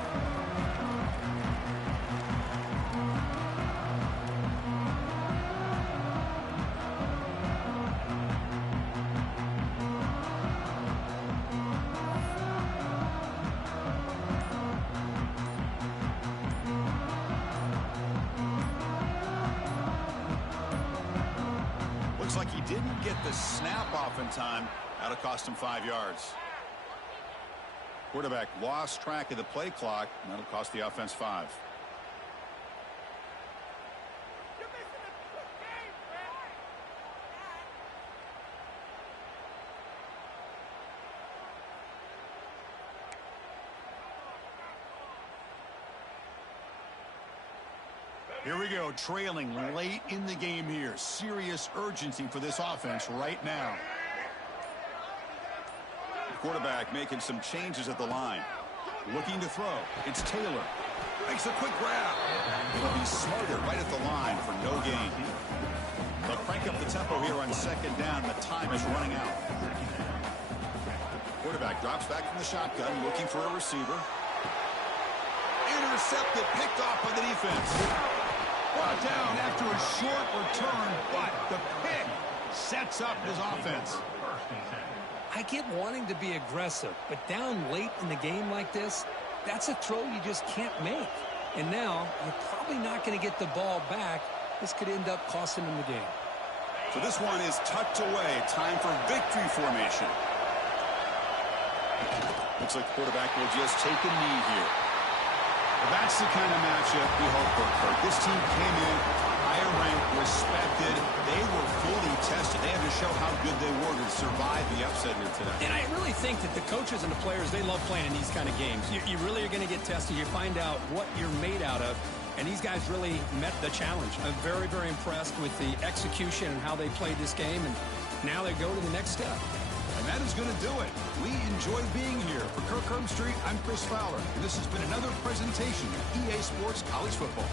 Looks like he didn't get the snap off in time. That'll cost him 5 yards. Quarterback lost track of the play clock, and that'll cost the offense 5. Here we go, trailing late in the game here. Serious urgency for this offense right now. Quarterback making some changes at the line. Looking to throw. It's Taylor. Makes a quick grab. It'll be smothered right at the line for no gain. They'll crank up the tempo here on second down. The time is running out. Quarterback drops back from the shotgun, looking for a receiver. Intercepted, picked off by the defense. Brought down after a short return, but the pick sets up his offense. I get wanting to be aggressive, but down late in the game like this, that's a throw you just can't make. And now, you're probably not going to get the ball back. This could end up costing them the game. So this one is tucked away. Time for victory formation. Looks like the quarterback will just take a knee here. Well, that's the kind of matchup we hope for, Kirk. This team came in higher ranked, respected. They were fully tested. They had to show how good they were to survive the upset here today. And I really think that the coaches and the players, they love playing in these kind of games. You really are going to get tested. You find out what you're made out of. And these guys really met the challenge. I'm very, very impressed with the execution and how they played this game. And now they go to the next step. And that is going to do it. We enjoy being here. For Kirk Herbstreit, I'm Chris Fowler. And this has been another presentation of EA Sports College Football.